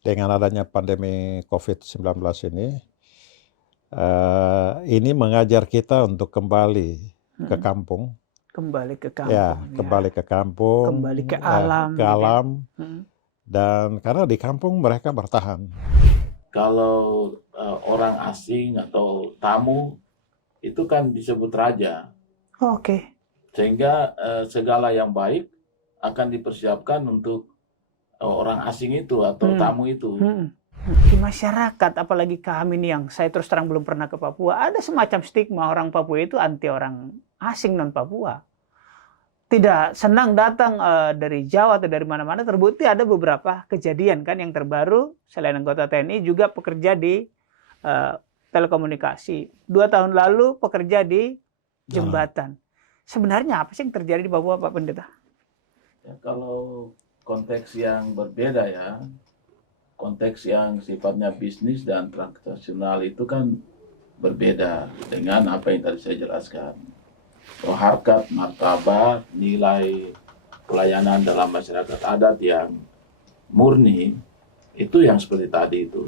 dengan adanya pandemi COVID-19 ini mengajar kita untuk kembali ke kampung. Kembali ke Ya, kampung, kembali ke kampung, kembali ke alam, ke gitu ya. alam, dan karena di kampung mereka bertahan. Kalau orang asing atau tamu itu kan disebut raja, Oke. sehingga segala yang baik akan dipersiapkan untuk orang asing itu atau tamu itu. Di masyarakat, apalagi kami nih yang saya terus terang belum pernah ke Papua, ada semacam stigma orang Papua itu anti orang asing non Papua. Tidak senang datang dari Jawa atau dari mana-mana. Terbukti ada beberapa kejadian kan yang terbaru, selain anggota TNI juga pekerja di telekomunikasi. 2 tahun lalu pekerja di jembatan. Sebenarnya apa sih yang terjadi di Papua, Pak Pendeta? Ya, kalau konteks yang berbeda ya, konteks yang sifatnya bisnis dan transaksional itu kan berbeda dengan apa yang tadi saya jelaskan. Harkat, martabat, nilai pelayanan dalam masyarakat adat yang murni, itu yang seperti tadi itu.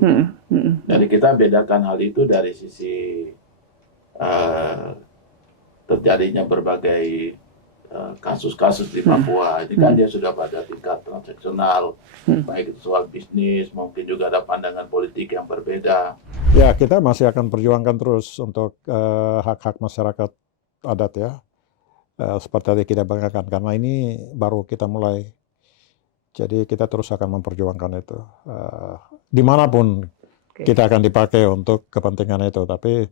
Jadi kita bedakan hal itu dari sisi terjadinya berbagai kasus-kasus di Papua. Ini kan dia sudah pada tingkat transaksional, baik itu soal bisnis, mungkin juga ada pandangan politik yang berbeda. Ya, kita masih akan perjuangkan terus untuk hak-hak masyarakat adat ya. Seperti tadi kita banggakan, karena ini baru kita mulai. Jadi kita terus akan memperjuangkan itu. Dimanapun kita akan dipakai untuk kepentingan itu. Tapi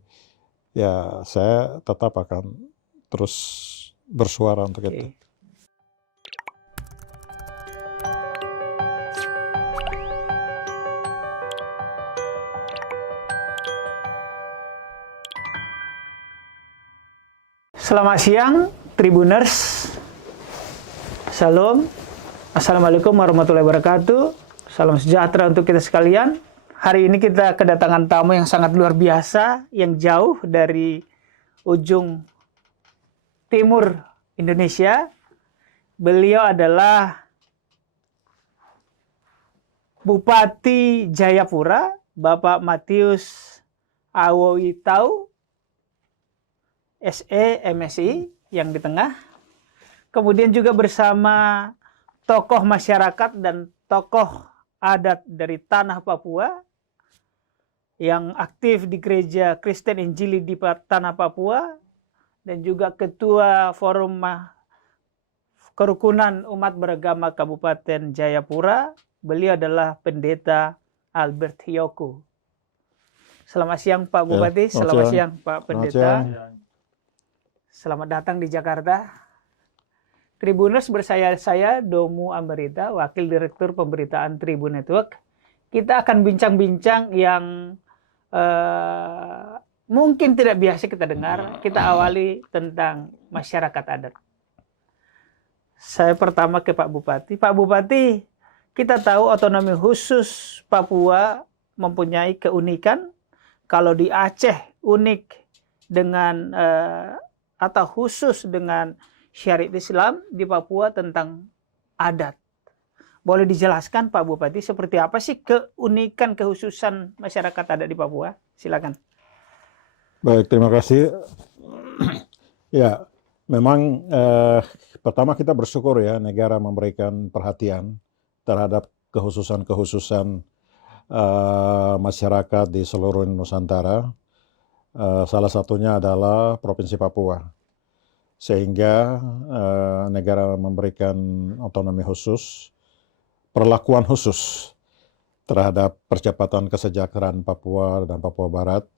ya saya tetap akan terus bersuara untuk itu. Selamat siang, Tribuners. Salam. Assalamualaikum warahmatullahi wabarakatuh. Salam sejahtera untuk kita sekalian. Hari ini kita kedatangan tamu yang sangat luar biasa, yang jauh dari ujung timur Indonesia. Beliau adalah Bupati Jayapura, Bapak Matius Awowitau, SE, MSI, yang di tengah. Kemudian juga bersama tokoh masyarakat dan tokoh adat dari tanah Papua yang aktif di Gereja Kristen Injili di tanah Papua dan juga Ketua Forum Kerukunan Umat Beragama Kabupaten Jayapura. Beliau adalah Pendeta Albert Hiyoko. Selamat siang Pak Bupati, selamat siang Pak Pendeta. Selamat datang di Jakarta. Tribuners, bersama saya Domu Ambarita, Wakil Direktur Pemberitaan Tribun Network. Kita akan bincang-bincang yang mungkin tidak biasa kita dengar. Kita awali tentang masyarakat adat. Saya pertama ke Pak Bupati. Pak Bupati, kita tahu otonomi khusus Papua mempunyai keunikan. Kalau di Aceh unik dengan atau khusus dengan syariat Islam, di Papua tentang adat. Boleh dijelaskan Pak Bupati seperti apa sih keunikan kekhususan masyarakat adat di Papua? Silakan. Baik, terima kasih. Ya, memang pertama kita bersyukur ya negara memberikan perhatian terhadap kekhususan-kekhususan masyarakat di seluruh Nusantara. Salah satunya adalah Provinsi Papua. Sehingga negara memberikan otonomi khusus, perlakuan khusus terhadap percepatan kesejahteraan Papua dan Papua Barat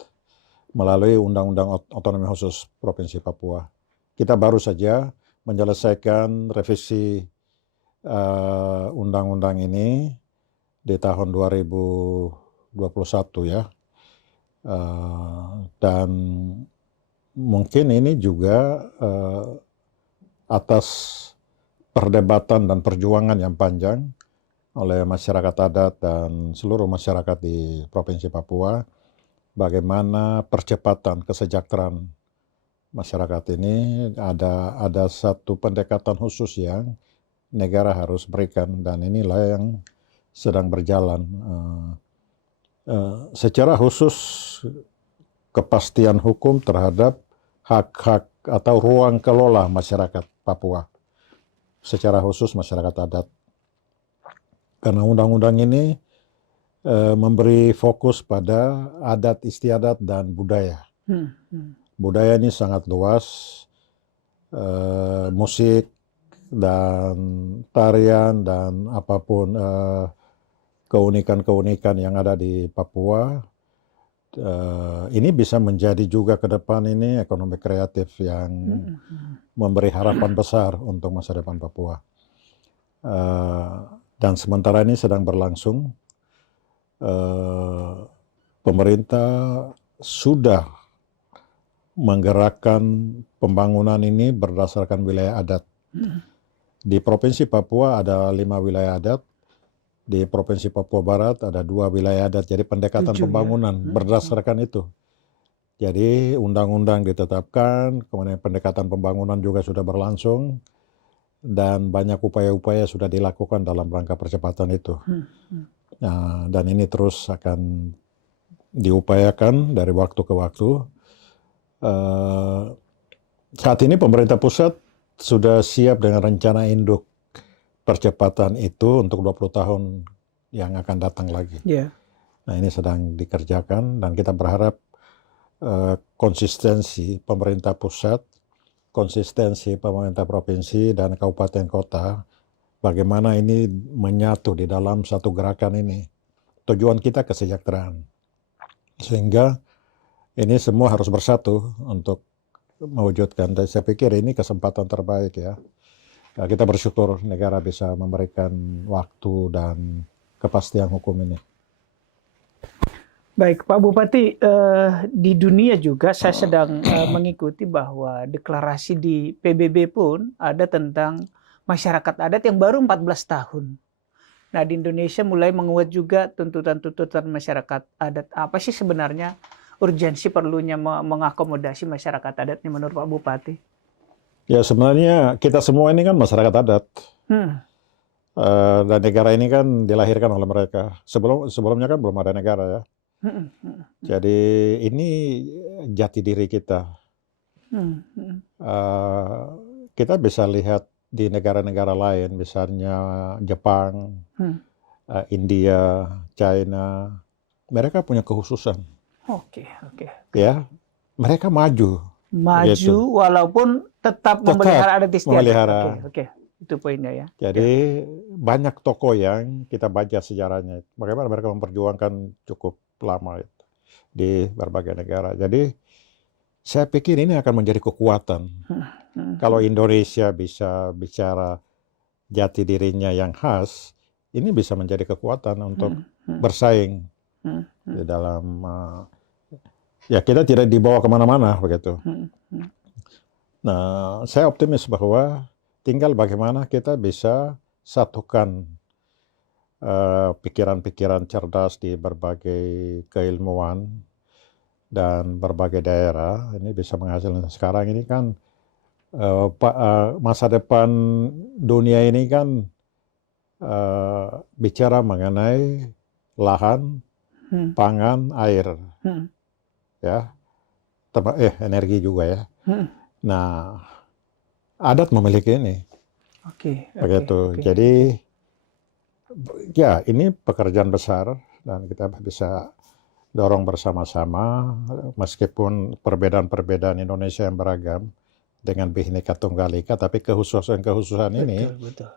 melalui Undang-Undang Otonomi Khusus Provinsi Papua. Kita baru saja menyelesaikan revisi undang-undang ini di tahun 2021 ya. Dan mungkin ini juga atas perdebatan dan perjuangan yang panjang oleh masyarakat adat dan seluruh masyarakat di Provinsi Papua, bagaimana percepatan kesejahteraan masyarakat ini ada satu pendekatan khusus yang negara harus berikan, dan inilah yang sedang berjalan secara khusus kepastian hukum terhadap hak-hak atau ruang kelola masyarakat Papua, secara khusus masyarakat adat. Karena undang-undang ini memberi fokus pada adat istiadat dan budaya. Budaya ini sangat luas, musik dan tarian dan apapun keunikan-keunikan yang ada di Papua. Ini bisa menjadi juga ke depan ini ekonomi kreatif yang memberi harapan besar untuk masa depan Papua. Dan sementara ini sedang berlangsung. Pemerintah sudah menggerakkan pembangunan ini berdasarkan wilayah adat. Di Provinsi Papua ada 5 wilayah adat, di Provinsi Papua Barat ada 2 wilayah adat. Jadi pendekatan 7 pembangunan berdasarkan itu. Jadi undang-undang ditetapkan, kemudian pendekatan pembangunan juga sudah berlangsung, dan banyak upaya-upaya sudah dilakukan dalam rangka percepatan itu. Nah, dan ini terus akan diupayakan dari waktu ke waktu. Saat ini pemerintah pusat sudah siap dengan rencana induk percepatan itu untuk 20 tahun yang akan datang lagi. Nah, ini sedang dikerjakan dan kita berharap konsistensi pemerintah pusat, konsistensi pemerintah provinsi dan kabupaten kota, bagaimana ini menyatu di dalam satu gerakan ini. Tujuan kita kesejahteraan. Sehingga ini semua harus bersatu untuk mewujudkan. Dan saya pikir ini kesempatan terbaik ya. Kita bersyukur negara bisa memberikan waktu dan kepastian hukum ini. Baik, Pak Bupati, di dunia juga saya sedang mengikuti bahwa deklarasi di PBB pun ada tentang masyarakat adat yang baru 14 tahun. Nah, di Indonesia mulai menguat juga tuntutan-tuntutan masyarakat adat. Apa sih sebenarnya urgensi perlunya mengakomodasi masyarakat adat ini menurut Pak Bupati? Ya, sebenarnya kita semua ini kan masyarakat adat. Dan negara ini kan dilahirkan oleh mereka. Sebelumnya kan belum ada negara ya. Jadi ini jati diri kita. Kita bisa lihat di negara-negara lain, misalnya Jepang, India, China, mereka punya kekhususan. Oke. Ya, mereka maju gitu. Walaupun tetap memelihara adat istiadat. Memelihara. Oke. Itu poinnya ya. Jadi banyak tokoh yang kita baca sejarahnya, bagaimana mereka memperjuangkan cukup lama itu di berbagai negara. Jadi saya pikir ini akan menjadi kekuatan. Kalau Indonesia bisa bicara jati dirinya yang khas, ini bisa menjadi kekuatan untuk bersaing di dalam. Ya, kita tidak dibawa kemana-mana begitu. Nah, saya optimis bahwa tinggal bagaimana kita bisa satukan pikiran-pikiran cerdas di berbagai keilmuan dan berbagai daerah. Ini bisa menghasilkan. Sekarang ini kan masa depan dunia ini kan bicara mengenai lahan, pangan, air, ya, energi juga ya. Nah, adat memiliki ini. Begitu. Jadi ya, ini pekerjaan besar dan kita bisa dorong bersama-sama meskipun perbedaan-perbedaan Indonesia yang beragam dengan Bhinneka Tunggal Ika, tapi kekhususan ini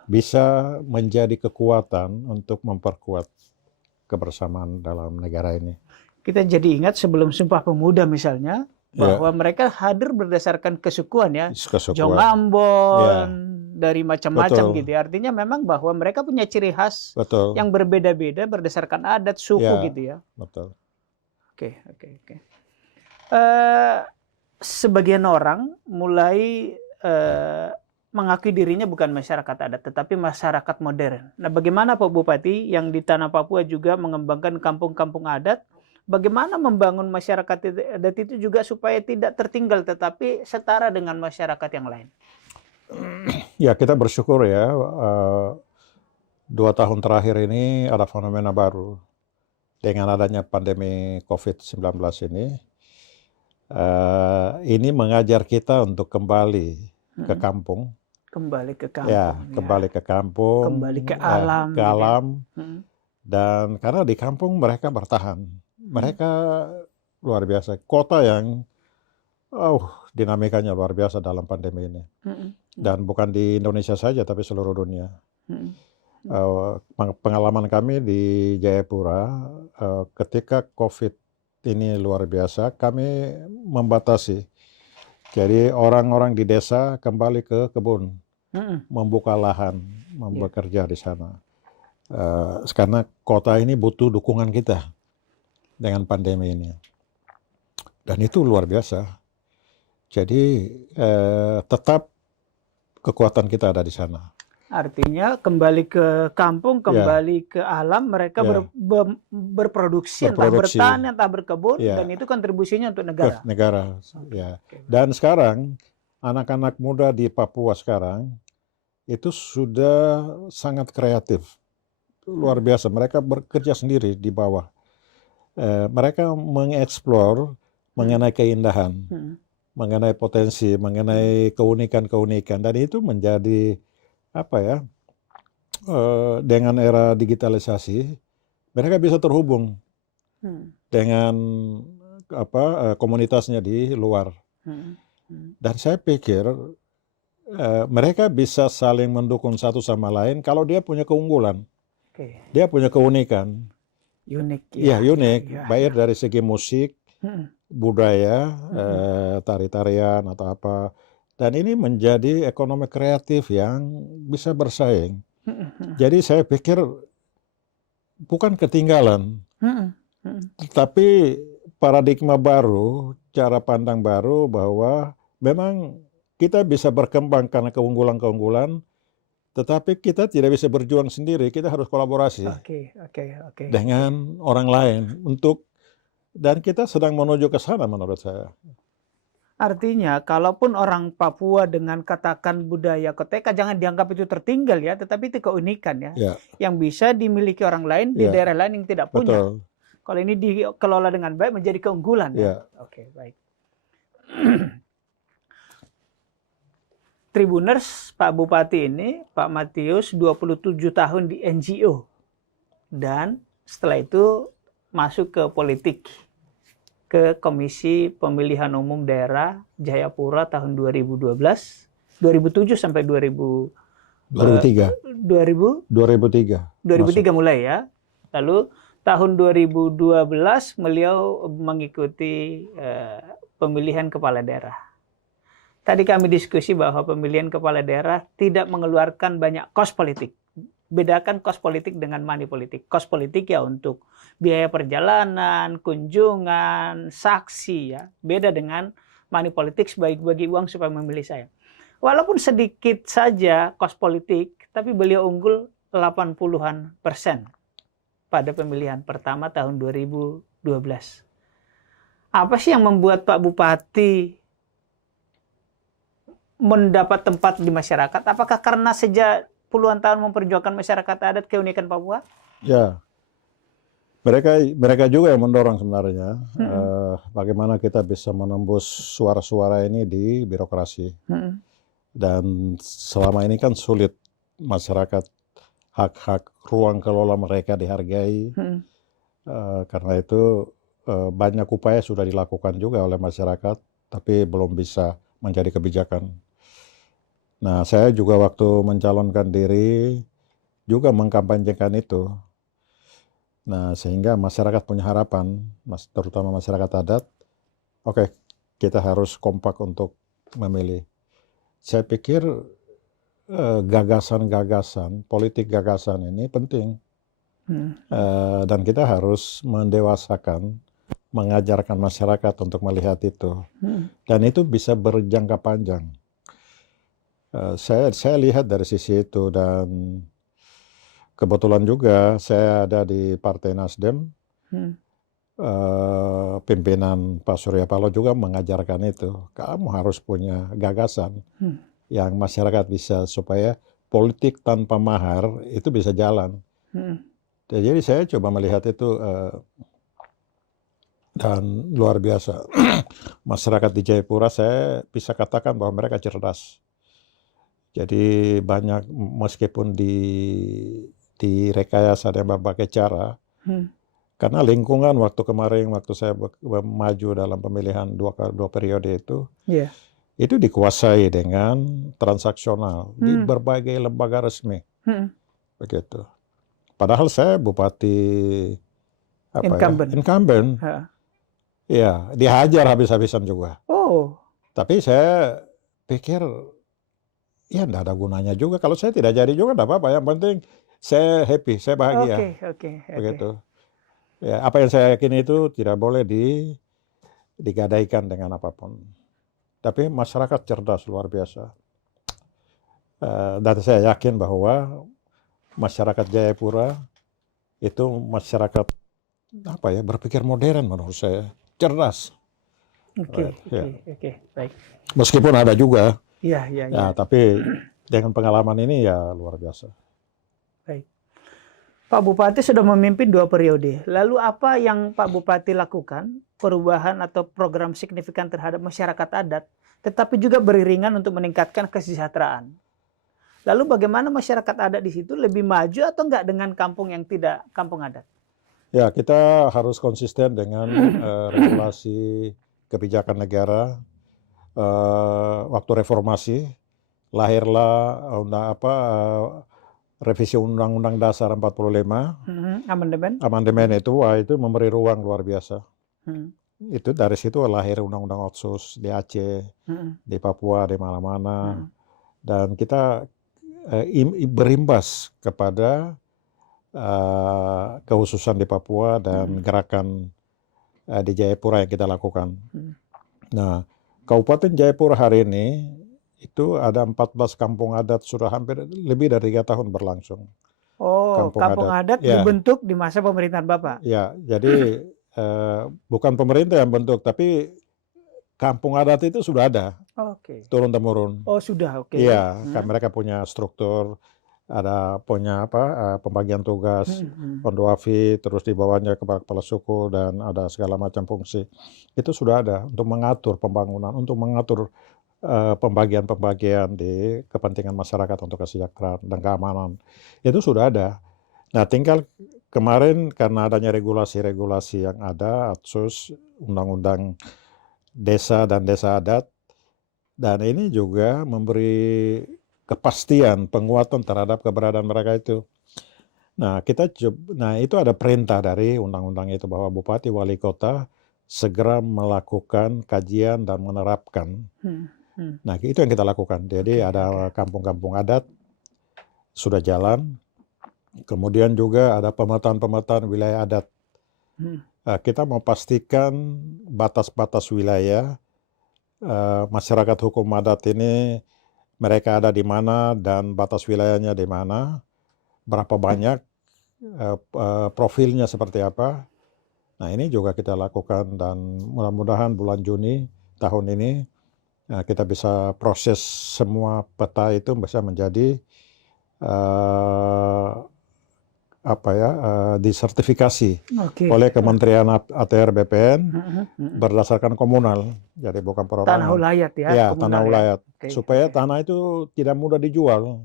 bisa menjadi kekuatan untuk memperkuat kebersamaan dalam negara ini. Kita jadi ingat sebelum Sumpah Pemuda misalnya, bahwa mereka hadir berdasarkan kesukuan ya. Jong Ambon, dari macam-macam gitu ya. Artinya memang bahwa mereka punya ciri khas yang berbeda-beda berdasarkan adat, suku gitu ya. Betul. Oke. Sebagian orang mulai mengakui dirinya bukan masyarakat adat, tetapi masyarakat modern. Nah, bagaimana Pak Bupati yang di tanah Papua juga mengembangkan kampung-kampung adat, bagaimana membangun masyarakat adat itu juga supaya tidak tertinggal, tetapi setara dengan masyarakat yang lain? Ya, kita bersyukur ya, 2 tahun terakhir ini ada fenomena baru, dengan adanya pandemi COVID-19 ini mengajar kita untuk kembali ke Mm-mm. kampung, Kembali ke ya, kampung, ya. kembali ke kampung, Kembali ke alam, ke gitu ya. alam, Mm. dan karena di kampung mereka bertahan, mereka luar biasa. Kota yang, dinamikanya luar biasa dalam pandemi ini, Mm-mm. dan bukan di Indonesia saja, tapi seluruh dunia. Mm-mm. Pengalaman kami di Jayapura, ketika COVID ini luar biasa, kami membatasi. Jadi orang-orang di desa kembali ke kebun, Mm-mm. membuka lahan, bekerja di sana. Karena kota ini butuh dukungan kita dengan pandemi ini. Dan itu luar biasa. Jadi tetap kekuatan kita ada di sana. Artinya kembali ke kampung, Ya, kembali ke alam, mereka ya, berproduksi, entah berproduksi, bertani, entah berkebun, ya, dan itu kontribusinya untuk ke negara. negara. Oke, Ya. oke. Dan sekarang anak-anak muda di Papua sekarang itu sudah sangat kreatif, luar biasa. Mereka bekerja sendiri di bawah. Mereka mengeksplor mengenai keindahan, Mm. mengenai potensi, mengenai keunikan-keunikan, dan itu menjadi apa ya? Dengan era digitalisasi, mereka bisa terhubung Mm. dengan komunitasnya di luar. Mm. Mm. Dan saya pikir mereka bisa saling mendukung satu sama lain kalau dia punya keunggulan, Oke, dia punya keunikan. unik Iya, ya. unik, Ya, baik ya. dari segi musik, Mm. budaya, Mm. tari-tarian atau apa. Dan ini menjadi ekonomi kreatif yang bisa bersaing. Mm. Jadi saya pikir bukan ketinggalan, Mm. Mm. tapi paradigma baru, cara pandang baru bahwa memang kita bisa berkembang karena keunggulan-keunggulan, tetapi kita tidak bisa berjuang sendiri, kita harus kolaborasi Oke. dengan orang lain dan kita sedang menuju ke sana menurut saya. Artinya, kalaupun orang Papua dengan katakan budaya koteka, jangan dianggap itu tertinggal ya, tetapi itu keunikan ya, Ya, yang bisa dimiliki orang lain di ya, daerah lain yang tidak punya. betul. Kalau ini dikelola dengan baik menjadi keunggulan ya. Ya, Oke, baik. Tribuners, Pak Bupati ini, Pak Matius 27 tahun di NGO. Dan setelah itu masuk ke politik, ke Komisi Pemilihan Umum Daerah Jayapura tahun 2012, 2007 sampai 2003. 2003 mulai ya. Lalu tahun 2012 beliau mengikuti pemilihan kepala daerah. Tadi kami diskusi bahwa pemilihan kepala daerah tidak mengeluarkan banyak kos politik. Bedakan kos politik dengan money politik. Kos politik ya untuk biaya perjalanan, kunjungan, saksi ya. Beda dengan money politik bagi uang supaya memilih saya. Walaupun sedikit saja kos politik, tapi beliau unggul 80-an% pada pemilihan pertama tahun 2012. Apa sih yang membuat Pak Bupati mendapat tempat di masyarakat? Apakah karena sejak puluhan tahun memperjuangkan masyarakat adat keunikan Papua? Ya, mereka juga yang mendorong sebenarnya bagaimana kita bisa menembus suara-suara ini di birokrasi. Dan selama ini kan sulit masyarakat, hak-hak ruang kelola mereka dihargai. Karena itu banyak upaya sudah dilakukan juga oleh masyarakat, tapi belum bisa menjadi kebijakan. Nah, saya juga waktu mencalonkan diri juga mengkampanyekan itu. Nah, sehingga masyarakat punya harapan, terutama masyarakat adat, oke, kita harus kompak untuk memilih. Saya pikir gagasan-gagasan, politik gagasan ini penting. Dan kita harus mendewasakan, mengajarkan masyarakat untuk melihat itu. Dan itu bisa berjangka panjang. Saya lihat dari sisi itu, dan kebetulan juga saya ada di Partai Nasdem. Pimpinan Pak Surya Paloh juga mengajarkan itu. Kamu harus punya gagasan yang masyarakat bisa, supaya politik tanpa mahar itu bisa jalan. Jadi saya coba melihat itu dan luar biasa. Masyarakat di Jayapura saya bisa katakan bahwa mereka cerdas. Jadi banyak meskipun direkayasa dengan berbagai cara, Hmm. karena lingkungan waktu kemarin waktu saya maju dalam pemilihan dua periode Iya. itu dikuasai dengan transaksional di Hmm. berbagai lembaga resmi, Hmm. begitu. Padahal saya bupati incumbent, Ha. ya dihajar habis-habisan juga. Oh, Tapi saya pikir ya enggak ada gunanya juga. Kalau saya tidak jadi juga enggak apa-apa. Yang penting saya happy, saya bahagia, oke. begitu. Ya, apa yang saya yakini itu tidak boleh digadaikan dengan apapun. Tapi masyarakat cerdas luar biasa. Dan saya yakin bahwa masyarakat Jayapura itu masyarakat berpikir modern menurut saya, cerdas. Oke, Ya. baik. Meskipun ada juga, Iya. ya, tapi dengan pengalaman ini ya luar biasa. Baik. Pak Bupati sudah memimpin 2 periode. Lalu apa yang Pak Bupati lakukan, perubahan atau program signifikan terhadap masyarakat adat, tetapi juga beriringan untuk meningkatkan kesejahteraan? Lalu bagaimana masyarakat adat di situ lebih maju atau enggak dengan kampung yang tidak kampung adat? Ya, kita harus konsisten dengan regulasi kebijakan negara. Waktu reformasi lahirlah revisi Undang-Undang Dasar 45. Amandemen itu memberi ruang luar biasa. Itu dari situ lahir Undang-Undang Otsus di Aceh, di Papua, di mana-mana. Dan kita berimbas kepada kehususan di Papua dan gerakan di Jayapura yang kita lakukan. Nah, Kabupaten Jayapura hari ini itu ada 14 kampung adat, sudah hampir lebih dari 3 tahun berlangsung. Oh, kampung adat Ya. dibentuk di masa pemerintahan Bapak? Ya, jadi bukan pemerintah yang bentuk, tapi kampung adat itu sudah ada, turun-temurun. Oh, sudah, oke. Iya, kan mereka punya struktur, punya pembagian tugas, Pondowafi, terus di bawahnya kepala suku, dan ada segala macam fungsi. Itu sudah ada untuk mengatur pembangunan, untuk mengatur pembagian-pembagian di kepentingan masyarakat untuk kesejahteraan dan keamanan. Itu sudah ada. Nah, tinggal kemarin karena adanya regulasi-regulasi yang ada, Otsus, Undang-Undang Desa dan Desa Adat, dan ini juga memberi kepastian, penguatan terhadap keberadaan mereka itu. Nah, itu ada perintah dari undang-undang itu bahwa bupati wali kota segera melakukan kajian dan menerapkan. Nah, itu yang kita lakukan. Jadi ada kampung-kampung adat sudah jalan. Kemudian juga ada pemetaan wilayah adat. Kita mau pastikan batas-batas wilayah masyarakat hukum adat ini, mereka ada di mana dan batas wilayahnya di mana, berapa banyak, profilnya seperti apa. Nah, ini juga kita lakukan dan mudah-mudahan bulan Juni tahun ini kita bisa proses semua peta itu bisa menjadi disertifikasi oleh Kementerian ATR BPN berdasarkan komunal, jadi bukan perorangan. Tanah ulayat ya? Ya, tanah ulayat. Supaya tanah itu tidak mudah dijual.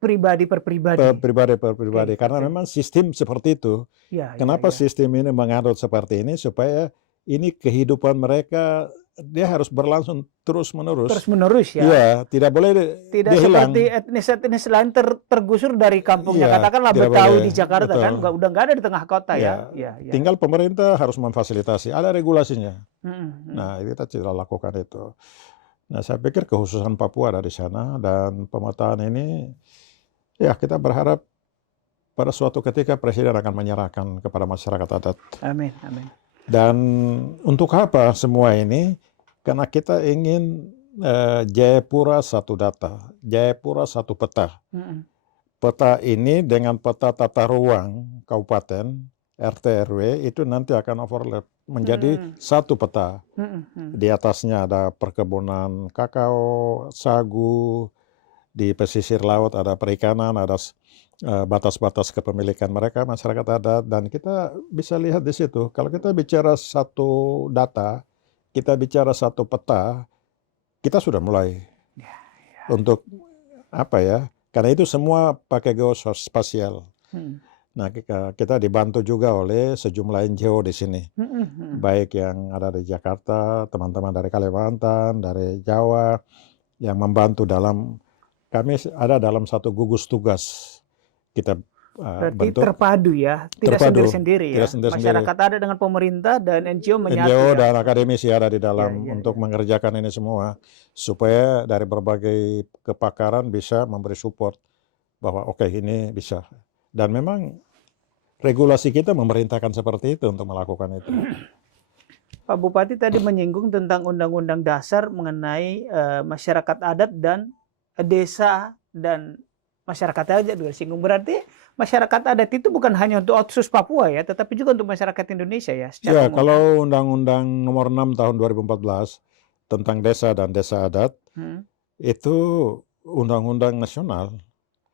Pribadi per pribadi. Karena memang sistem seperti itu. Kenapa sistem ini menganut seperti ini? Supaya ini kehidupan mereka dia harus berlangsung terus-menerus. Terus-menerus ya? Iya, tidak boleh tidak hilang. Seperti etnis-etnis lain tergusur dari kampungnya. Katakanlah Betawi di Jakarta, kan udah nggak ada di tengah kota ya. Tinggal pemerintah harus memfasilitasi, ada regulasinya. Nah, kita tidak lakukan itu. Nah, saya pikir kekhususan Papua ada di sana, dan pemetaan ini ya kita berharap pada suatu ketika Presiden akan menyerahkan kepada masyarakat adat. Amin. Dan untuk apa semua ini? Karena kita ingin Jayapura satu data, Jayapura satu peta. Peta ini dengan peta tata ruang kabupaten, RT RW itu nanti akan overlap menjadi satu peta. Di atasnya ada perkebunan kakao, sagu, di pesisir laut ada perikanan, ada batas-batas kepemilikan mereka, masyarakat adat, dan kita bisa lihat di situ. Kalau kita bicara satu data, kita bicara satu peta, kita sudah mulai untuk apa ya? Karena itu semua pakai geospasial. Nah, kita dibantu juga oleh sejumlah NGO di sini, baik yang ada di Jakarta, teman-teman dari Kalimantan, dari Jawa, yang membantu dalam, kami ada dalam satu gugus tugas kita Berarti bentuk. terpadu ya, tidak Terpadu, sendiri-sendiri ya. tidak sendiri-sendiri. Masyarakat ada dengan pemerintah dan NGO menyatu NGO ya. dan akademisi ada di dalam Ya, untuk mengerjakan ini semua, supaya dari berbagai kepakaran bisa memberi support bahwa oke, ini bisa. Dan memang regulasi kita memerintahkan seperti itu untuk melakukan itu. Pak Bupati tadi menyinggung tentang Undang-Undang Dasar mengenai masyarakat adat dan desa dan masyarakat adat juga disinggung. Berarti masyarakat adat itu bukan hanya untuk Otsus Papua ya, tetapi juga untuk masyarakat Indonesia ya. Ya, kalau Undang-Undang Nomor 6 Tahun 2014 tentang desa dan desa adat, itu undang-undang nasional.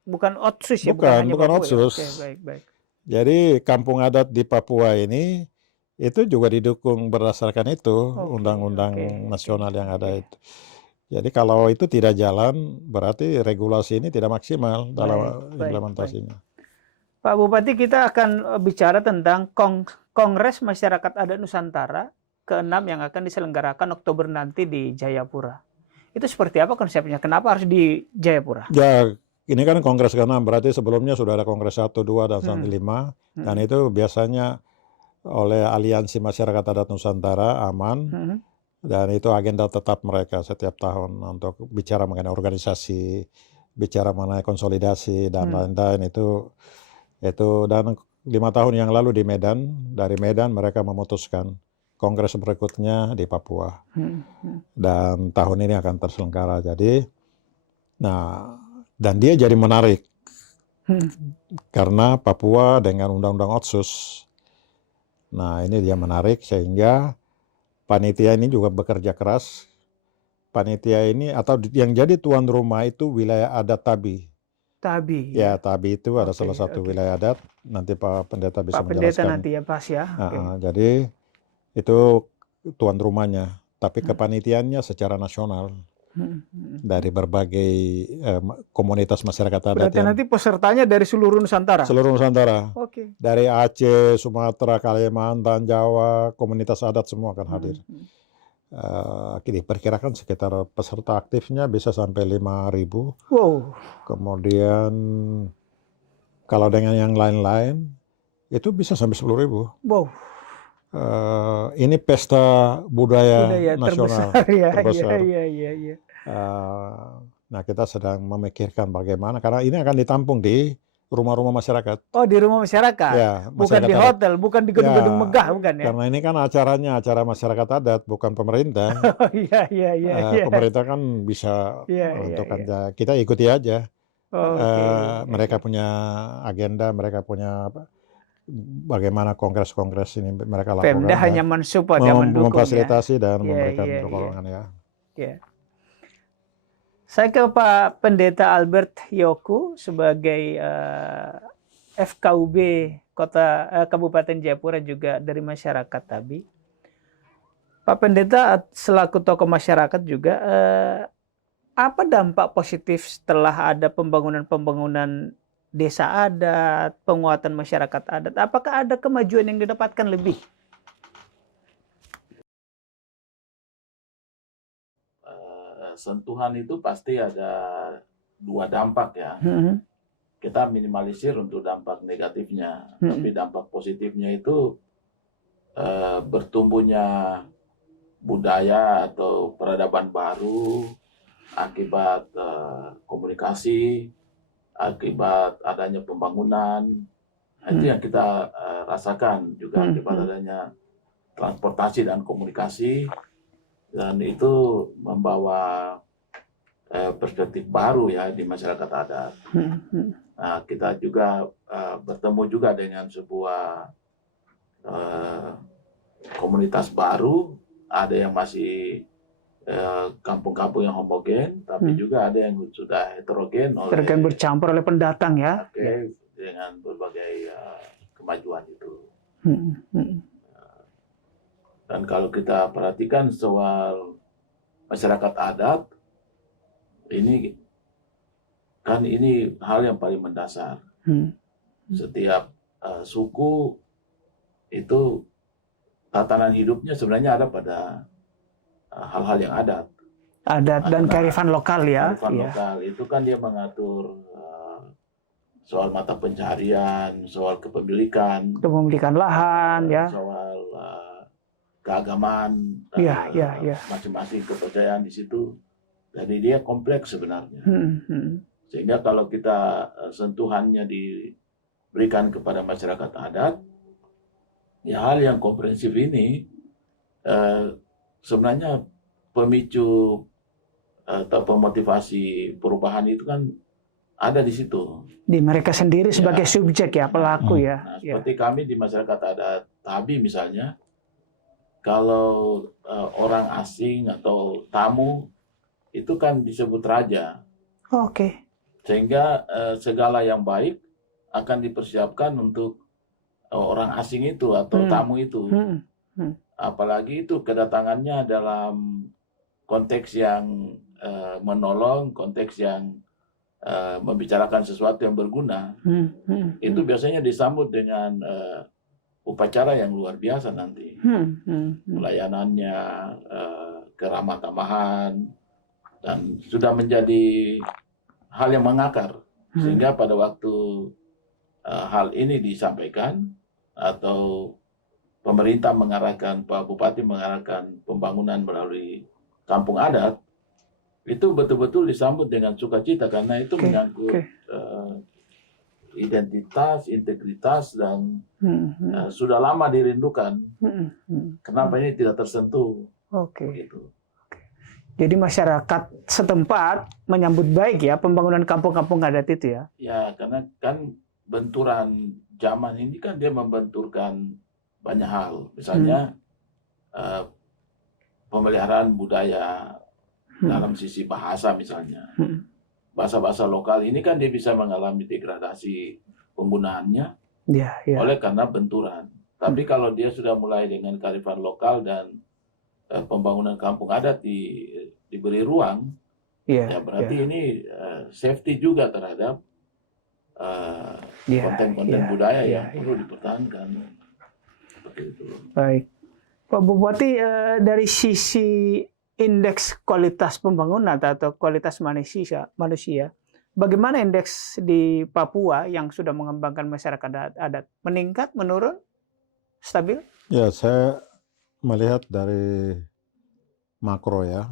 Bukan Otsus ya, bukan hanya Papua Otsus. Ya? Oke, baik. Jadi kampung adat di Papua ini itu juga didukung berdasarkan itu undang-undang nasional yang ada itu. Jadi kalau itu tidak jalan, berarti regulasi ini tidak maksimal dalam implementasinya. Pak Bupati, kita akan bicara tentang Kongres Masyarakat Adat Nusantara ke-6 yang akan diselenggarakan Oktober nanti di Jayapura. Itu seperti apa konsepnya? Kenapa harus di Jayapura? Ya, ini kan Kongres ke-6, berarti sebelumnya sudah ada Kongres 1, 2, dan sampai 5. Dan itu biasanya oleh Aliansi Masyarakat Adat Nusantara, AMAN. Dan itu agenda tetap mereka setiap tahun untuk bicara mengenai organisasi, bicara mengenai konsolidasi, dan lain-lain. Itu dan 5 tahun yang lalu di Medan, dari Medan mereka memutuskan Kongres berikutnya di Papua. Dan tahun ini akan terselenggara. Jadi, dan dia jadi menarik karena Papua dengan Undang-Undang Otsus. Nah, ini dia menarik sehingga panitia ini juga bekerja keras. Panitia ini atau yang jadi tuan rumah itu wilayah adat Tabi. Tabi. Ya, Tabi itu ada salah satu wilayah adat. Nanti Pak Pendeta bisa menjelaskan. Pak Pendeta nanti ya pas ya. Jadi itu tuan rumahnya, tapi kepanitiaannya secara nasional. Dari berbagai komunitas masyarakat adat. Berarti nanti pesertanya dari seluruh Nusantara? Seluruh Nusantara. Oke. Dari Aceh, Sumatera, Kalimantan, Jawa, komunitas adat semua akan hadir. Diperkirakan sekitar peserta aktifnya bisa sampai 5.000. Wow. Kemudian kalau dengan yang lain-lain itu bisa sampai 10.000. Wow. Ini pesta budaya nasional terbesar. Iya. Nah, kita sedang memikirkan bagaimana, karena ini akan ditampung di rumah-rumah masyarakat. Oh, di rumah masyarakat? Ya, bukan di hotel, bukan di gedung-gedung megah, bukan ya? Karena ini kan acara masyarakat adat, bukan pemerintah. Iya. Pemerintah kan bisa kita ikuti aja. Mereka punya agenda, mereka punya bagaimana kongres-kongres ini mereka lakukan. Pemda hanya mensupport, mendukung, memfasilitasi dan memberikan dorongan ya. Saya ke Pak Pendeta Albert Yoku sebagai FKUB Kabupaten Jayapura juga dari masyarakat Tabi. Pak Pendeta selaku tokoh masyarakat juga, apa dampak positif setelah ada pembangunan desa adat, penguatan masyarakat adat? Apakah ada kemajuan yang didapatkan lebih? Sentuhan itu pasti ada 2 dampak ya. Kita minimalisir untuk dampak negatifnya, tapi dampak positifnya itu bertumbuhnya budaya atau peradaban baru akibat komunikasi, akibat adanya pembangunan. Itu yang kita rasakan juga akibat adanya transportasi dan komunikasi. Dan itu membawa perspektif baru ya di masyarakat adat. Nah, kita juga bertemu juga dengan sebuah komunitas baru. Ada yang masih kampung-kampung yang homogen, tapi juga ada yang sudah heterogen. Bercampur oleh pendatang ya. dengan berbagai kemajuan itu. Dan kalau kita perhatikan soal masyarakat adat, ini kan ini hal yang paling mendasar. Setiap suku itu tatanan hidupnya sebenarnya ada pada hal-hal yang adat. Adat dan Karena kearifan lokal ya. Kearifan Iya. lokal itu kan dia mengatur soal mata pencaharian, soal kepemilikan, Kepemilikan lahan ya. soal keagamaan, Iya, iya. masing-masing kepercayaan di situ. Jadi dia kompleks sebenarnya. Sehingga kalau kita sentuhannya diberikan kepada masyarakat adat, ya hal yang komprehensif ini sebenarnya pemicu atau pemotivasi perubahan itu kan ada di situ. Di mereka sendiri sebagai Ya. subjek ya, pelaku ya. Nah, seperti kami di masyarakat adat Tabi misalnya, kalau orang asing atau tamu itu kan disebut raja. Oke. Sehingga segala yang baik akan dipersiapkan untuk orang asing itu atau tamu itu. Apalagi itu kedatangannya dalam konteks yang menolong, konteks yang membicarakan sesuatu yang berguna. Itu biasanya disambut dengan upacara yang luar biasa nanti. Pelayanannya, keramah tamahan, dan sudah menjadi hal yang mengakar. Sehingga pada waktu hal ini disampaikan atau pemerintah mengarahkan, Pak Bupati mengarahkan pembangunan melalui kampung adat, itu betul-betul disambut dengan sukacita karena itu menyangkut identitas, integritas, dan sudah lama dirindukan. Kenapa ini tidak tersentuh? Gitu. Jadi masyarakat setempat menyambut baik ya pembangunan kampung-kampung adat itu ya? Ya, karena kan benturan zaman ini kan dia membenturkan banyak hal. Misalnya pemeliharaan budaya dalam sisi bahasa misalnya. Bahasa-bahasa lokal ini kan dia bisa mengalami degradasi penggunaannya oleh karena benturan. Tapi kalau dia sudah mulai dengan kearifan lokal dan pembangunan kampung adat diberi ruang, ya berarti ini safety juga terhadap konten-konten budaya yang perlu dipertahankan. Seperti itu. Baik. Pak Bupati, dari sisi indeks kualitas pembangunan atau kualitas manusia, bagaimana indeks di Papua yang sudah mengembangkan masyarakat adat? Meningkat, menurun, stabil? Ya, saya melihat dari makro ya,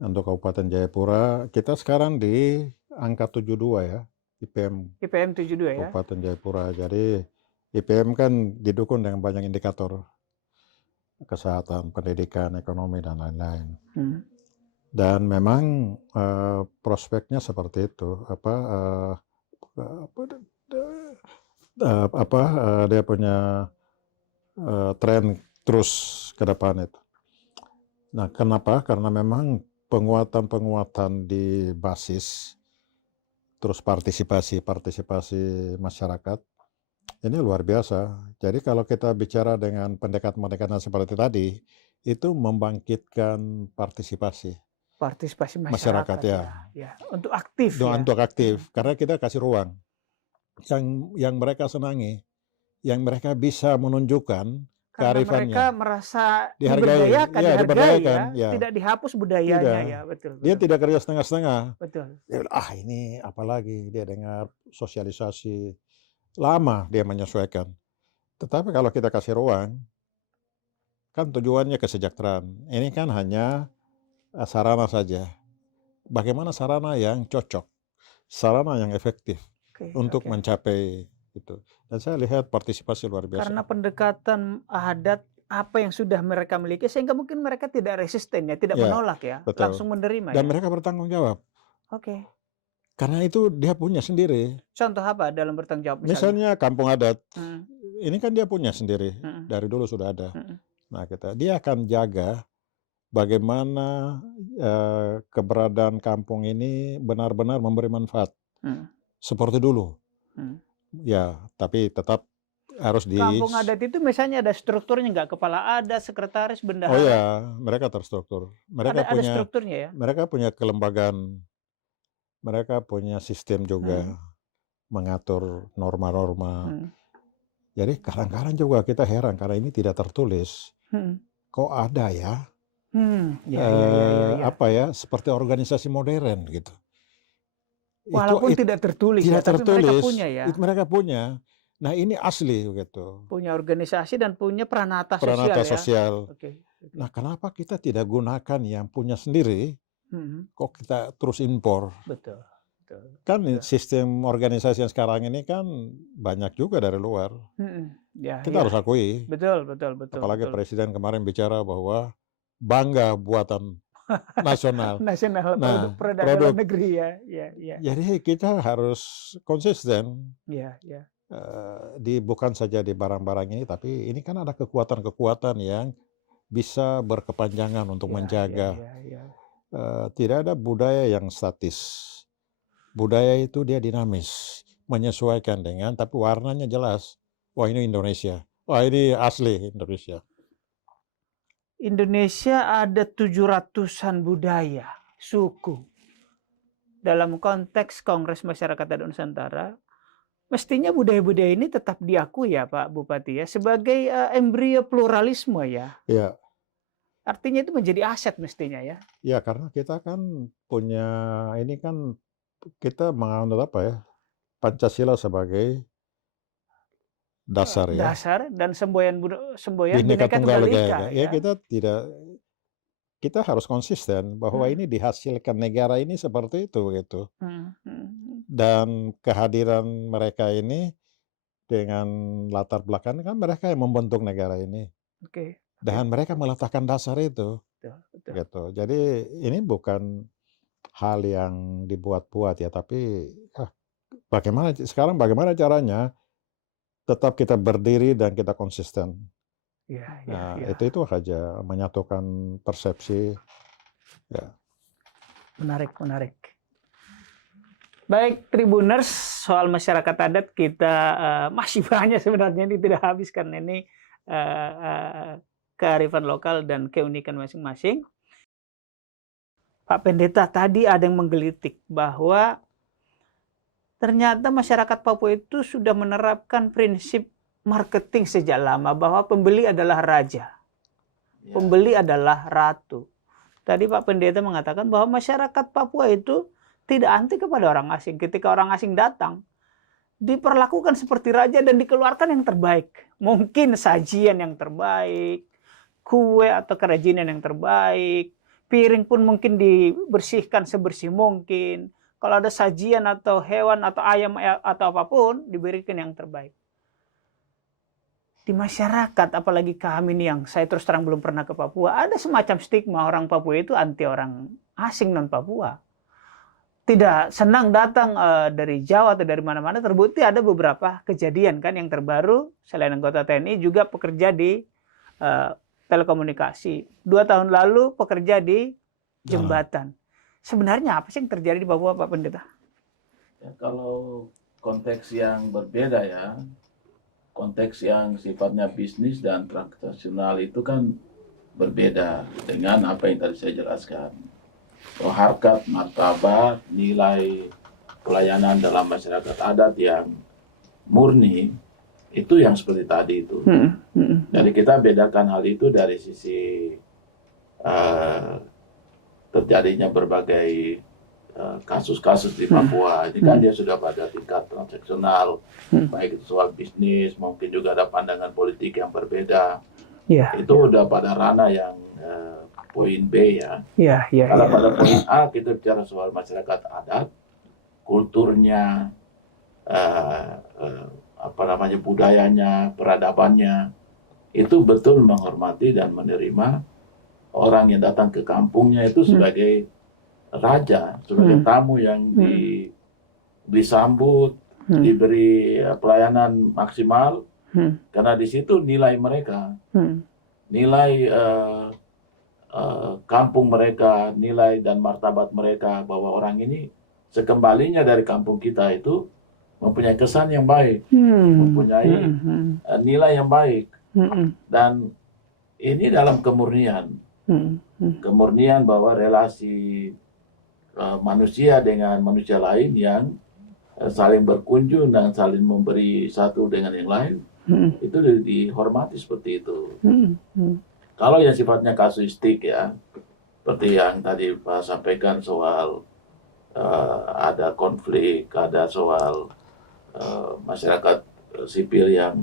untuk Kabupaten Jayapura, kita sekarang di angka 72 ya, IPM 72 ya? Kabupaten Jayapura. Jadi IPM kan didukung dengan banyak indikator, kesehatan, pendidikan, ekonomi, dan lain-lain. Dan memang prospeknya seperti itu. Dia punya tren terus ke depan itu. Nah, kenapa? Karena memang penguatan-penguatan di basis, terus partisipasi masyarakat, ini luar biasa. Jadi kalau kita bicara dengan pendekatan-pendekatan seperti tadi, itu membangkitkan partisipasi masyarakat ya. Untuk aktif Untuk aktif, karena kita kasih ruang. Yang mereka senangi, yang mereka bisa menunjukkan kearifannya. Mereka merasa dihargai, dihargai ya. Tidak dihapus budayanya ya, betul. Dia tidak kerja setengah-setengah. Betul. Dia bilang, ini apalagi dia dengar sosialisasi, lama dia menyesuaikan. Tetapi kalau kita kasih ruang, kan tujuannya kesejahteraan. Ini kan hanya sarana saja. Bagaimana sarana yang cocok, sarana yang efektif untuk mencapai itu. Dan saya lihat partisipasi luar biasa. Karena pendekatan adat apa yang sudah mereka miliki, sehingga mungkin mereka tidak resisten ya, tidak menolak ya, betul. langsung menerima. Dan mereka bertanggung jawab. Karena itu dia punya sendiri. Contoh apa dalam bertanggung jawab? Misalnya kampung adat, ini kan dia punya sendiri, dari dulu sudah ada. Nah, dia akan jaga bagaimana keberadaan kampung ini benar-benar memberi manfaat. Seperti dulu. Hmm. Ya, tapi tetap harus Kampung adat itu misalnya ada strukturnya nggak? Kepala adat, sekretaris, Oh bendahara. ya, mereka terstruktur. Ada strukturnya ya? Mereka punya kelembagaan, mereka punya sistem juga mengatur norma-norma. Jadi kadang-kadang juga kita heran karena ini tidak tertulis. Kok ada ya? Apa ya? Seperti organisasi modern gitu. Walaupun tidak tertulis ya, tapi mereka punya ya. Itu mereka punya. Nah ini asli gitu. Punya organisasi dan punya peranata sosial Peranata ya. sosial. Oke. Nah kenapa kita tidak gunakan yang punya sendiri? Kok kita terus impor? Betul. Kan sistem organisasi yang sekarang ini kan banyak juga dari luar. Kita harus akui. Betul. Apalagi Presiden kemarin bicara bahwa bangga buatan nasional. Nah, produk dalam negeri ya. Jadi kita harus konsisten. Bukan saja di barang-barang ini, tapi ini kan ada kekuatan-kekuatan yang bisa berkepanjangan untuk menjaga. Tidak ada budaya yang statis. Budaya itu dia dinamis, menyesuaikan dengan, tapi warnanya jelas. Wah ini Indonesia. Wah ini asli Indonesia. Indonesia ada 700-an budaya, suku. Dalam konteks Kongres Masyarakat Adat Nusantara, mestinya budaya-budaya ini tetap diakui ya Pak Bupati ya, sebagai embrio pluralisme ya. Ya. Artinya itu menjadi aset mestinya ya. Ya karena kita kan punya, ini kan kita menganut apa ya, Pancasila sebagai dasar ya. Dasar dan semboyan Bhinneka Tunggal Ika. Ya. Kita harus konsisten bahwa ini dihasilkan negara ini seperti itu gitu. Dan kehadiran mereka ini dengan latar belakang kan mereka yang membentuk negara ini. Dan mereka meletakkan dasar itu. Gitu. Jadi ini bukan hal yang dibuat-buat ya, tapi bagaimana caranya tetap kita berdiri dan kita konsisten. Itu saja, menyatukan persepsi. Ya. Menarik. Baik, Tribuners, soal masyarakat adat kita masih banyak sebenarnya, ini tidak habis karena ini kearifan lokal dan keunikan masing-masing. Pak Pendeta, tadi ada yang menggelitik bahwa ternyata masyarakat Papua itu sudah menerapkan prinsip marketing sejak lama bahwa pembeli adalah raja, pembeli adalah ratu. Tadi Pak Pendeta mengatakan bahwa masyarakat Papua itu tidak anti kepada orang asing. Ketika orang asing datang, diperlakukan seperti raja dan dikeluarkan yang terbaik. Mungkin sajian yang terbaik, kue atau kerajinan yang terbaik, piring pun mungkin dibersihkan sebersih mungkin. Kalau ada sajian atau hewan atau ayam atau apapun, diberikan yang terbaik. Di masyarakat, apalagi kami nih yang saya terus terang belum pernah ke Papua, ada semacam stigma orang Papua itu anti orang asing non-Papua. Tidak senang datang dari Jawa atau dari mana-mana. Terbukti ada beberapa kejadian kan yang terbaru, selain anggota TNI juga pekerja di telekomunikasi. 2 tahun lalu pekerja di jembatan. Sebenarnya apa sih yang terjadi di Papua, Pak Pendeta? Ya, kalau konteks yang berbeda ya, konteks yang sifatnya bisnis dan transaksional itu kan berbeda dengan apa yang tadi saya jelaskan. Bahwa harkat, martabat, nilai pelayanan dalam masyarakat adat yang murni, itu yang seperti tadi itu. Jadi kita bedakan hal itu dari sisi terjadinya berbagai kasus-kasus di Papua. Ini kan dia sudah pada tingkat transaksional, baik itu soal bisnis, mungkin juga ada pandangan politik yang berbeda. Itu udah pada ranah yang poin B ya. Kalau pada poin A kita bicara soal masyarakat adat, kulturnya, budayanya, peradabannya, itu betul menghormati dan menerima orang yang datang ke kampungnya itu sebagai raja, sebagai tamu yang disambut, diberi pelayanan maksimal, karena di situ nilai mereka, nilai kampung mereka, nilai dan martabat mereka bahwa orang ini sekembalinya dari kampung kita itu mempunyai kesan yang baik, mempunyai nilai yang baik, dan ini dalam kemurnian, kemurnian bahwa relasi manusia dengan manusia lain yang saling berkunjung dan saling memberi satu dengan yang lain, itu dihormati seperti itu. Kalau yang sifatnya kasuistik ya, seperti yang tadi Pak sampaikan soal ada konflik, ada soal masyarakat sipil yang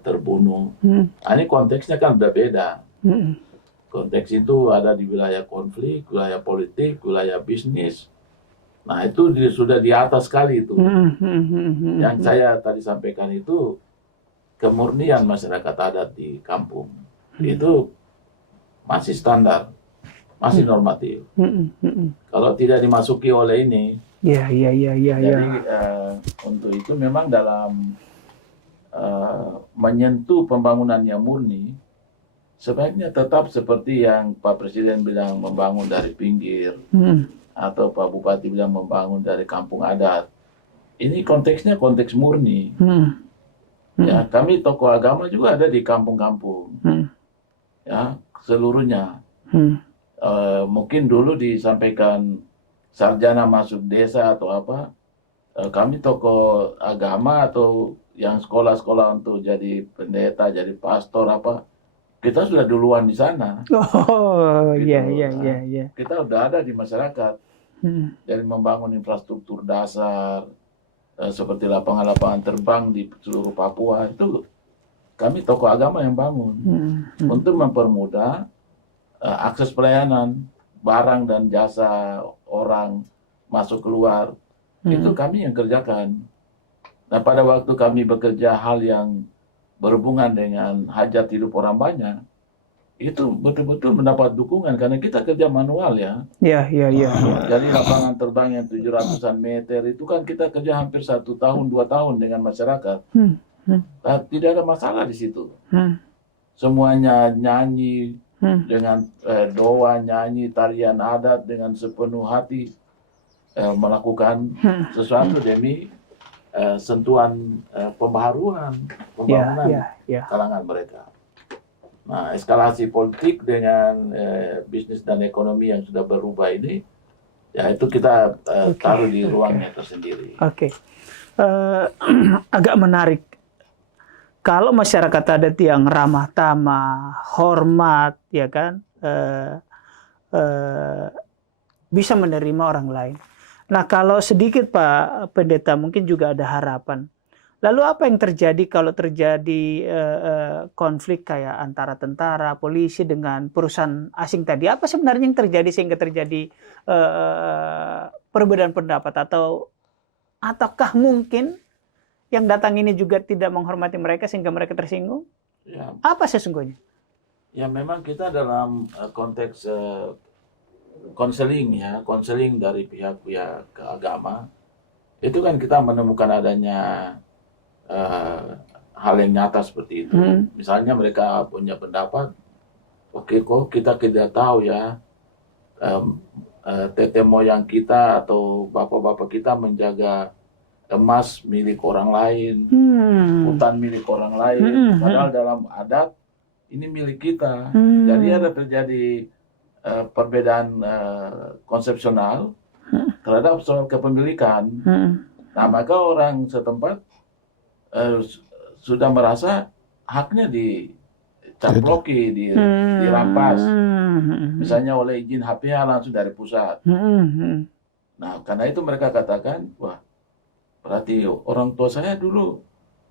terbunuh. Nah, ini konteksnya kan udah beda. Konteks itu ada di wilayah konflik, wilayah politik, wilayah bisnis. Nah, itu sudah di atas sekali itu. Yang saya tadi sampaikan itu kemurnian masyarakat adat di kampung. Itu masih standar, masih normatif. Kalau tidak dimasuki oleh ini, jadi untuk itu memang dalam menyentuh pembangunan yang murni, sebaiknya tetap seperti yang Pak Presiden bilang membangun dari pinggir, atau Pak Bupati bilang membangun dari kampung adat. Ini konteksnya konteks murni. Ya, kami tokoh agama juga ada di kampung-kampung, ya seluruhnya. Mungkin dulu disampaikan sarjana masuk desa atau apa, kami tokoh agama atau yang sekolah-sekolah untuk jadi pendeta, jadi pastor apa, kita sudah duluan di sana. Oh, Gitu. iya. Kita udah ada di masyarakat, dari membangun infrastruktur dasar, seperti lapangan-lapangan terbang di seluruh Papua, itu kami tokoh agama yang bangun untuk mempermudah akses pelayanan barang dan jasa orang masuk keluar. Itu kami yang kerjakan. Nah, pada waktu kami bekerja hal yang berhubungan dengan hajat hidup orang banyak, itu betul-betul mendapat dukungan karena kita kerja manual ya. Iya. Jadi lapangan terbang yang 700-an meter itu kan kita kerja hampir 1 tahun 2 tahun dengan masyarakat. Nah, tidak ada masalah di situ. Semuanya nyanyi dengan doa, nyanyi tarian adat dengan sepenuh hati, melakukan sesuatu demi sentuhan pembaharuan, pembangunan kalangan mereka. Nah, eskalasi politik dengan bisnis dan ekonomi yang sudah berubah ini, ya itu kita taruh di ruangnya tersendiri. Agak menarik. Kalau masyarakat adat yang ramah tamah, hormat, ya kan, bisa menerima orang lain. Nah, kalau sedikit Pak Pendeta mungkin juga ada harapan. Lalu apa yang terjadi kalau terjadi konflik kayak antara tentara, polisi dengan perusahaan asing tadi? Apa sebenarnya yang terjadi sehingga terjadi perbedaan pendapat, ataukah mungkin yang datang ini juga tidak menghormati mereka sehingga mereka tersinggung? Ya, apa sesungguhnya? Ya, memang kita dalam konteks konseling dari pihak-pihak agama, itu kan kita menemukan adanya hal yang nyata seperti itu. Misalnya mereka punya pendapat, oke kok kita tidak tahu ya, tete moyang kita atau bapak-bapak kita menjaga emas milik orang lain, hutan milik orang lain, padahal dalam adat ini milik kita. Jadi ada terjadi perbedaan konsepsional terhadap soal kepemilikan. Nah, maka orang setempat sudah merasa haknya dicaploki, dirampas. Misalnya oleh izin HPH langsung dari pusat. Nah, karena itu mereka katakan, wah, berarti orang tua saya dulu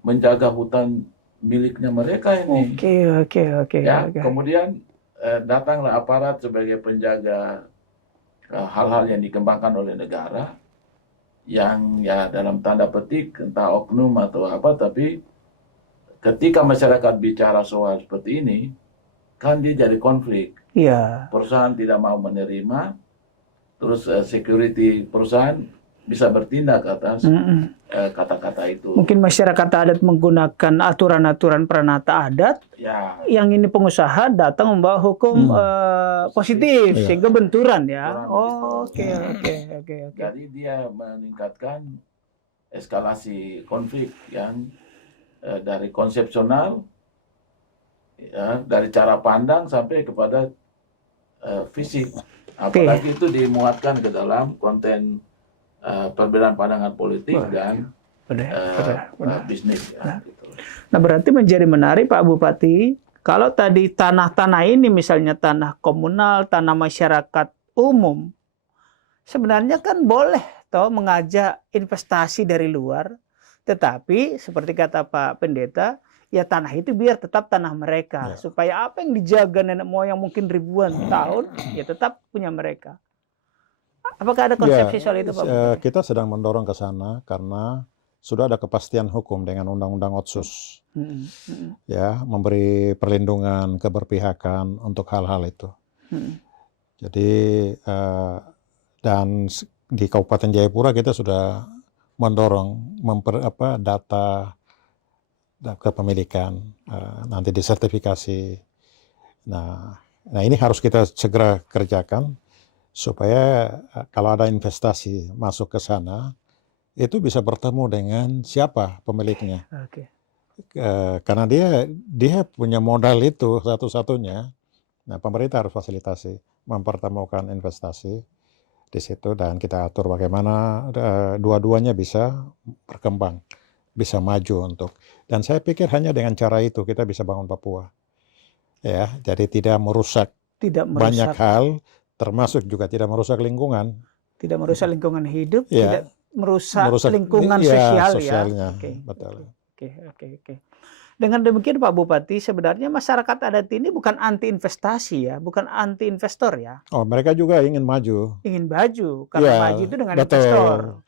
menjaga hutan miliknya mereka ini. Kemudian datanglah aparat sebagai penjaga hal-hal yang dikembangkan oleh negara, yang ya dalam tanda petik entah oknum atau apa, tapi ketika masyarakat bicara soal seperti ini, kan dia jadi konflik. Perusahaan tidak mau menerima, terus security perusahaan bisa bertindak atas kata-kata itu. Mungkin masyarakat adat menggunakan aturan-aturan peranata adat, yang ini pengusaha datang membawa hukum positif, sehingga benturan ya. Oke. Jadi dia meningkatkan eskalasi konflik yang dari konsepsional, ya, dari cara pandang sampai kepada fisik. Apalagi itu dimuatkan ke dalam konten perbedaan pandangan politik dan bisnis. Ya, gitu. Nah, berarti menjadi menarik Pak Bupati, kalau tadi tanah-tanah ini misalnya tanah komunal, tanah masyarakat umum, sebenarnya kan boleh toh mengajak investasi dari luar, tetapi seperti kata Pak Pendeta, ya tanah itu biar tetap tanah mereka, supaya apa yang dijaga nenek moyang mungkin ribuan tahun, ya tetap punya mereka. Apakah ada konsepsi soal itu Pak Bupati? Kita sedang mendorong ke sana karena sudah ada kepastian hukum dengan Undang-Undang Otsus, ya, memberi perlindungan keberpihakan untuk hal-hal itu. Jadi dan di Kabupaten Jayapura kita sudah mendorong data kepemilikan nanti disertifikasi. Nah ini harus kita segera kerjakan supaya kalau ada investasi masuk ke sana itu bisa bertemu dengan siapa pemiliknya. Karena dia punya modal itu satu-satunya. Nah, pemerintah harus fasilitasi, mempertemukan investasi di situ dan kita atur bagaimana dua-duanya bisa berkembang, bisa maju untuk. Dan saya pikir hanya dengan cara itu kita bisa bangun Papua. Ya, jadi tidak merusak banyak hal, termasuk juga tidak merusak lingkungan. Tidak merusak lingkungan hidup, tidak merusak lingkungan sosialnya. Betul. Oke. Dengan demikian Pak Bupati, sebenarnya masyarakat adat ini bukan anti investasi ya, bukan anti investor ya. Oh, mereka juga ingin maju. Ingin maju, karena maju itu dengan investor.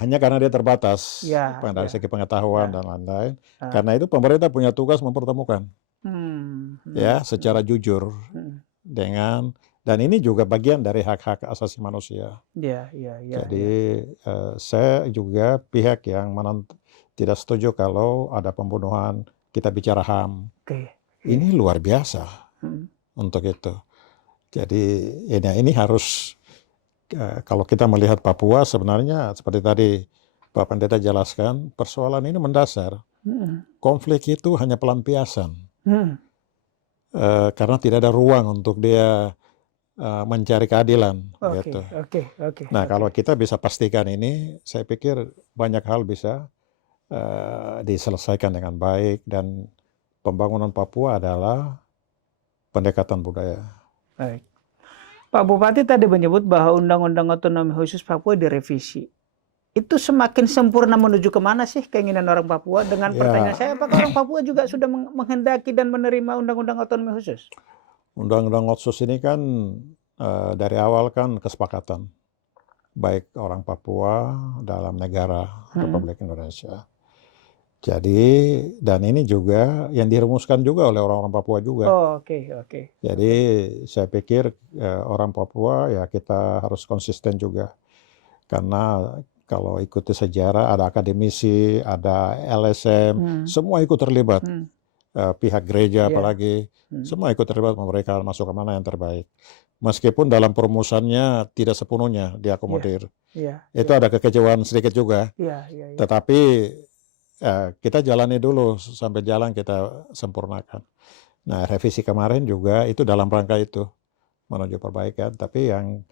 Hanya karena dia terbatas dari segi pengetahuan dan lain-lain. Karena itu pemerintah punya tugas mempertemukan, ya, secara jujur dengan. Dan ini juga bagian dari hak-hak asasi manusia. Jadi saya juga pihak yang tidak setuju kalau ada pembunuhan, kita bicara HAM. Ini luar biasa untuk itu. Jadi ini harus, kalau kita melihat Papua sebenarnya seperti tadi Pak Pendeta jelaskan, persoalan ini mendasar. Konflik itu hanya pelampiasan. Karena tidak ada ruang untuk dia mencari keadilan. Nah, kalau kita bisa pastikan ini, saya pikir banyak hal bisa diselesaikan dengan baik dan pembangunan Papua adalah pendekatan budaya. Baik. Pak Bupati tadi menyebut bahwa Undang-Undang Otonomi Khusus Papua direvisi. Itu semakin sempurna menuju kemana sih keinginan orang Papua? Dengan pertanyaan saya, apakah orang Papua juga sudah menghendaki dan menerima Undang-Undang Otonomi Khusus? Undang-Undang Otsus ini kan dari awal kan kesepakatan baik orang Papua dalam negara Republik Indonesia. Jadi dan ini juga yang dirumuskan juga oleh orang-orang Papua juga. Jadi saya pikir orang Papua ya kita harus konsisten juga karena kalau ikuti sejarah ada akademisi, ada LSM, semua ikut terlibat. Pihak gereja apalagi, semua ikut terlibat memberikan masukan mana yang terbaik. Meskipun dalam perumusannya tidak sepenuhnya diakomodir. Itu ada kekecewaan sedikit juga. Tetapi kita jalani dulu sampai jalan kita sempurnakan. Nah, revisi kemarin juga itu dalam rangka itu menuju perbaikan. Tapi yang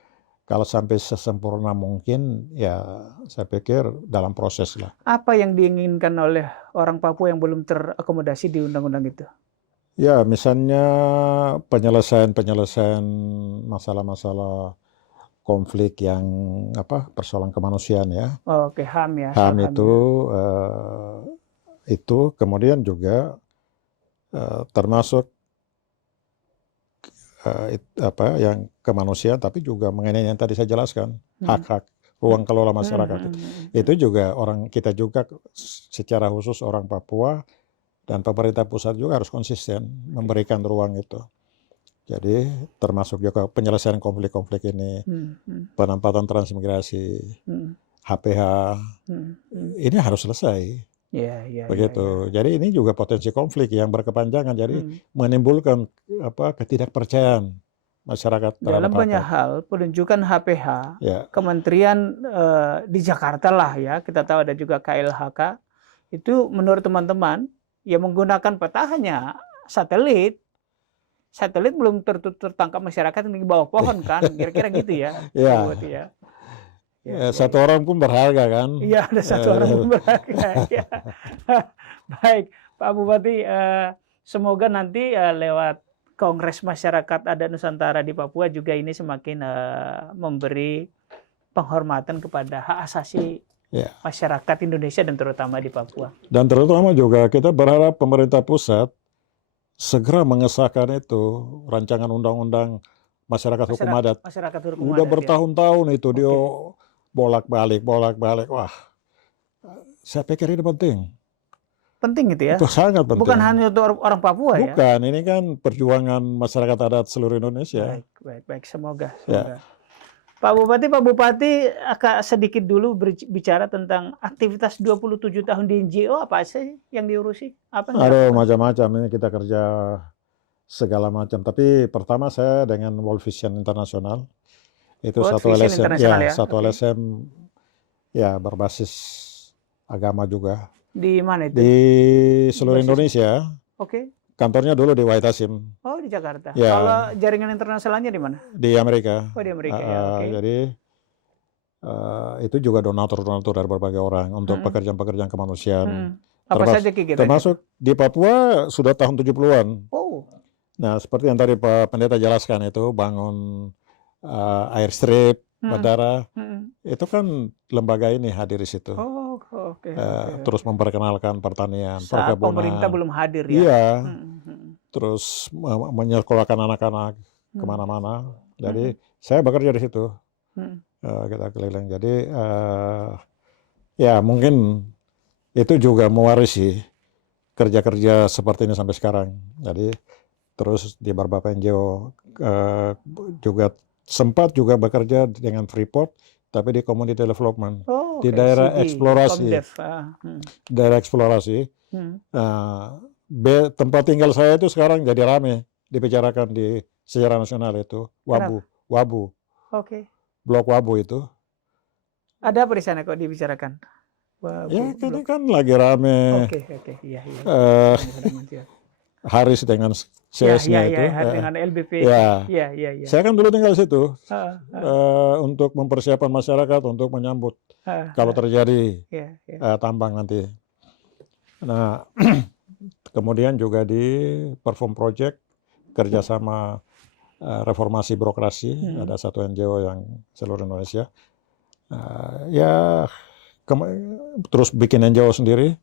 kalau sampai sesempurna mungkin, ya saya pikir dalam proses lah. Apa yang diinginkan oleh orang Papua yang belum terakomodasi di undang-undang itu? Ya, misalnya penyelesaian masalah-masalah konflik yang persoalan kemanusiaan ya. HAM ya. HAM itu kemudian juga termasuk yang kemanusiaan, tapi juga mengenai yang tadi saya jelaskan, hak-hak ruang kelola masyarakat. Itu juga kita juga secara khusus orang Papua dan pemerintah pusat juga harus konsisten memberikan ruang itu. Jadi termasuk juga penyelesaian konflik-konflik ini, penempatan transmigrasi, HPH, ini harus selesai. Begitu. Jadi ini juga potensi konflik yang berkepanjangan. Jadi menimbulkan ketidakpercayaan masyarakat Dalam terhadap banyak hak-hak. hal penunjukan HPH, Ya, kementerian di Jakarta lah ya, kita tahu ada juga KLHK, itu menurut teman-teman ya menggunakan peta hanya satelit. Satelit belum tertangkap masyarakat yang di bawah pohon kan, kira-kira gitu ya, Pak ya, Bupati ya. satu orang pun berharga kan. Iya, ada satu orang pun berharga. Ya. Baik, Pak Bupati, semoga nanti lewat Kongres Masyarakat Adat Nusantara di Papua juga ini semakin memberi penghormatan kepada hak asasi Ya. masyarakat Indonesia dan terutama di Papua. Dan terutama juga kita berharap pemerintah pusat segera mengesahkan itu rancangan undang-undang masyarakat hukum adat. Masyarakat hukum Udah adat, ya. bertahun-tahun itu dia Oke. bolak-balik. Wah, saya pikir ini penting. Penting itu ya. Itu sangat penting. Bukan hanya untuk orang Papua ya. Bukan, ini kan perjuangan masyarakat adat seluruh Indonesia. Baik. Semoga. Ya. Pak Bupati akan sedikit dulu berbicara tentang aktivitas 27 tahun di NGO, apa sih yang diurusi? Apa yang Aduh, dilakukan? macam-macam ini kita kerja segala macam. Tapi pertama saya dengan World Vision International. Itu World satu Vision LSM, International ya? satu Oke. LSM ya berbasis agama juga. Di mana itu? Di seluruh Berbasis- Indonesia. Oke. Kantornya dulu di White Hasim Oh, di Jakarta. Ya. Kalau jaringan internasionalnya di mana? di Amerika. Oh, di Amerika ya. Oke. Jadi itu juga donatur-donatur dari berbagai orang untuk Hmm. pekerjaan-pekerjaan kemanusiaan. Apa Termas- saja kegiatan? Termasuk di Papua sudah tahun 70-an. Oh, Nah, seperti yang tadi Pak Pendeta jelaskan itu, bangun airstrip, bandara, itu kan lembaga ini hadir di situ. Oh, oke. Terus memperkenalkan pertanian, Saat perkebunan. pemerintah belum hadir ya. Iya, Hmm. terus menyekolahkan anak-anak kemana-mana. Jadi saya bekerja di situ. Kita keliling. Jadi ya mungkin itu juga mewarisi kerja-kerja seperti ini sampai sekarang. Jadi terus di beberapa NGO juga sempat juga bekerja dengan Freeport, tapi di community development, Oh, di oke. daerah CG, eksplorasi. Komdev. Daerah eksplorasi. Tempat tinggal saya itu sekarang jadi rame dibicarakan di sejarah nasional itu Wabu, Oke. Blok Wabu itu. Ada apa di sana kok dibicarakan? Ya ini kan lagi rame. Oke. Iya. Haris dengan CS-nya itu. Dengan LBP. Ya. Iya. Saya kan dulu tinggal di situ untuk mempersiapkan masyarakat untuk menyambut kalau terjadi tambang nanti. Nah, kemudian juga di Perform Project kerjasama reformasi birokrasi, ada satu NGO yang seluruh Indonesia. Terus bikin NGO sendiri.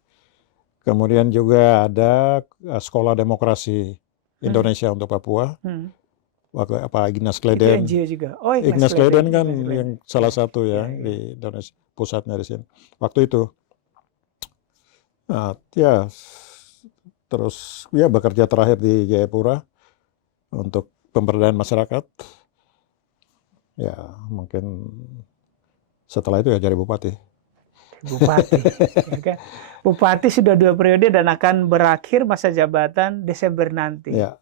Kemudian juga ada Sekolah Demokrasi Indonesia untuk Papua. Waktu Ignas Kleden. Itu NGO juga. Oh, Ignas Kleden kan Ignas Kleden. yang salah satu Ya. di Indonesia, pusatnya di sini. Waktu itu. Nah, ya terus ya bekerja terakhir di Jayapura untuk pemberdayaan masyarakat. Ya, mungkin setelah itu ya jadi bupati. Ya kan? Bupati sudah 2 periode dan akan berakhir masa jabatan Desember nanti. Ya.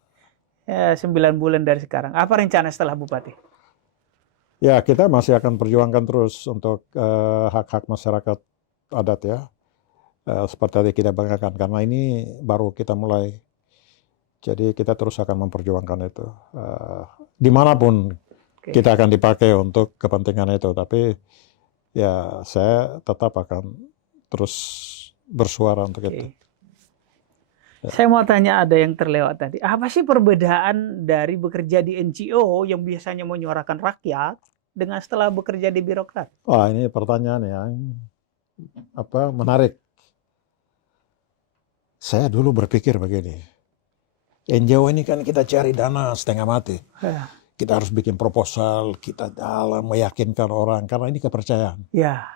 9 bulan dari sekarang. Apa rencana setelah bupati? Ya, kita masih akan perjuangkan terus untuk hak-hak masyarakat adat ya. Seperti tadi kita banggakan, karena ini baru kita mulai. Jadi kita terus akan memperjuangkan itu. Dimanapun kita akan dipakai untuk kepentingan itu. Tapi ya saya tetap akan terus bersuara untuk itu. Ya. Saya mau tanya, ada yang terlewat tadi. Apa sih perbedaan dari bekerja di NGO yang biasanya menyuarakan rakyat dengan setelah bekerja di birokrat? Wah, ini pertanyaan yang menarik. Saya dulu berpikir begini. NGO ini kan kita cari dana setengah mati. Kita harus bikin proposal, kita dalam meyakinkan orang karena ini kepercayaan. Ya.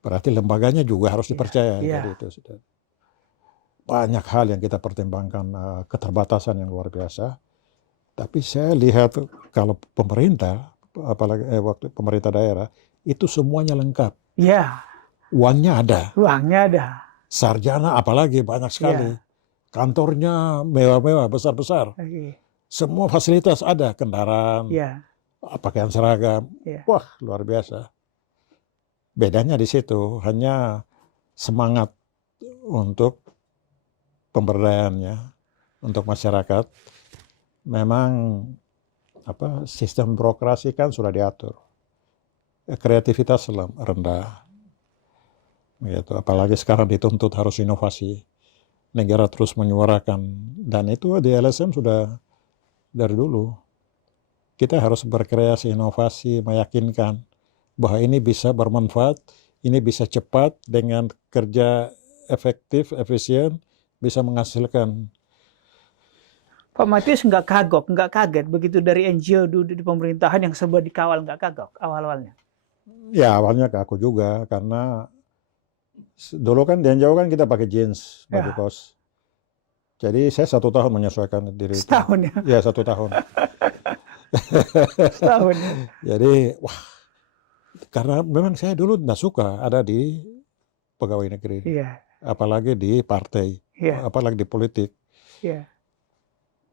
Berarti lembaganya juga harus dipercaya. Ya. Jadi itu sudah banyak hal yang kita pertimbangkan, keterbatasan yang luar biasa. Tapi saya lihat kalau pemerintah, apalagi waktu pemerintah daerah, itu semuanya lengkap. Ya. Uangnya ada. Uangnya ada. Sarjana apalagi banyak sekali. Ya. Kantornya mewah-mewah, besar-besar. Okay. semua fasilitas ada, kendaraan, Ya, pakaian seragam. ya. Wah, luar biasa. Bedanya di situ hanya semangat untuk pemberdayaannya, untuk masyarakat. Memang sistem birokrasi kan sudah diatur. Kreativitas rendah. Gitu. Apalagi sekarang dituntut harus inovasi. Negara terus menyuarakan. Dan itu di LSM sudah dari dulu. Kita harus berkreasi, inovasi, meyakinkan bahwa ini bisa bermanfaat, ini bisa cepat dengan kerja efektif, efisien, bisa menghasilkan. Pak Matius nggak kagok, nggak kaget begitu dari NGO di pemerintahan yang serba dikawal, nggak kagok awal-awalnya. Ya awalnya ke aku juga, karena dulu kan di NGO kan kita pakai jeans, baju Ya. kos. Jadi saya 1 tahun menyesuaikan diri itu. Setahun ya, Ya 1 tahun. setahun ya. Jadi wah, karena memang saya dulu tidak suka ada di pegawai negeri, Iya, apalagi di partai, iya, apalagi di politik. iya.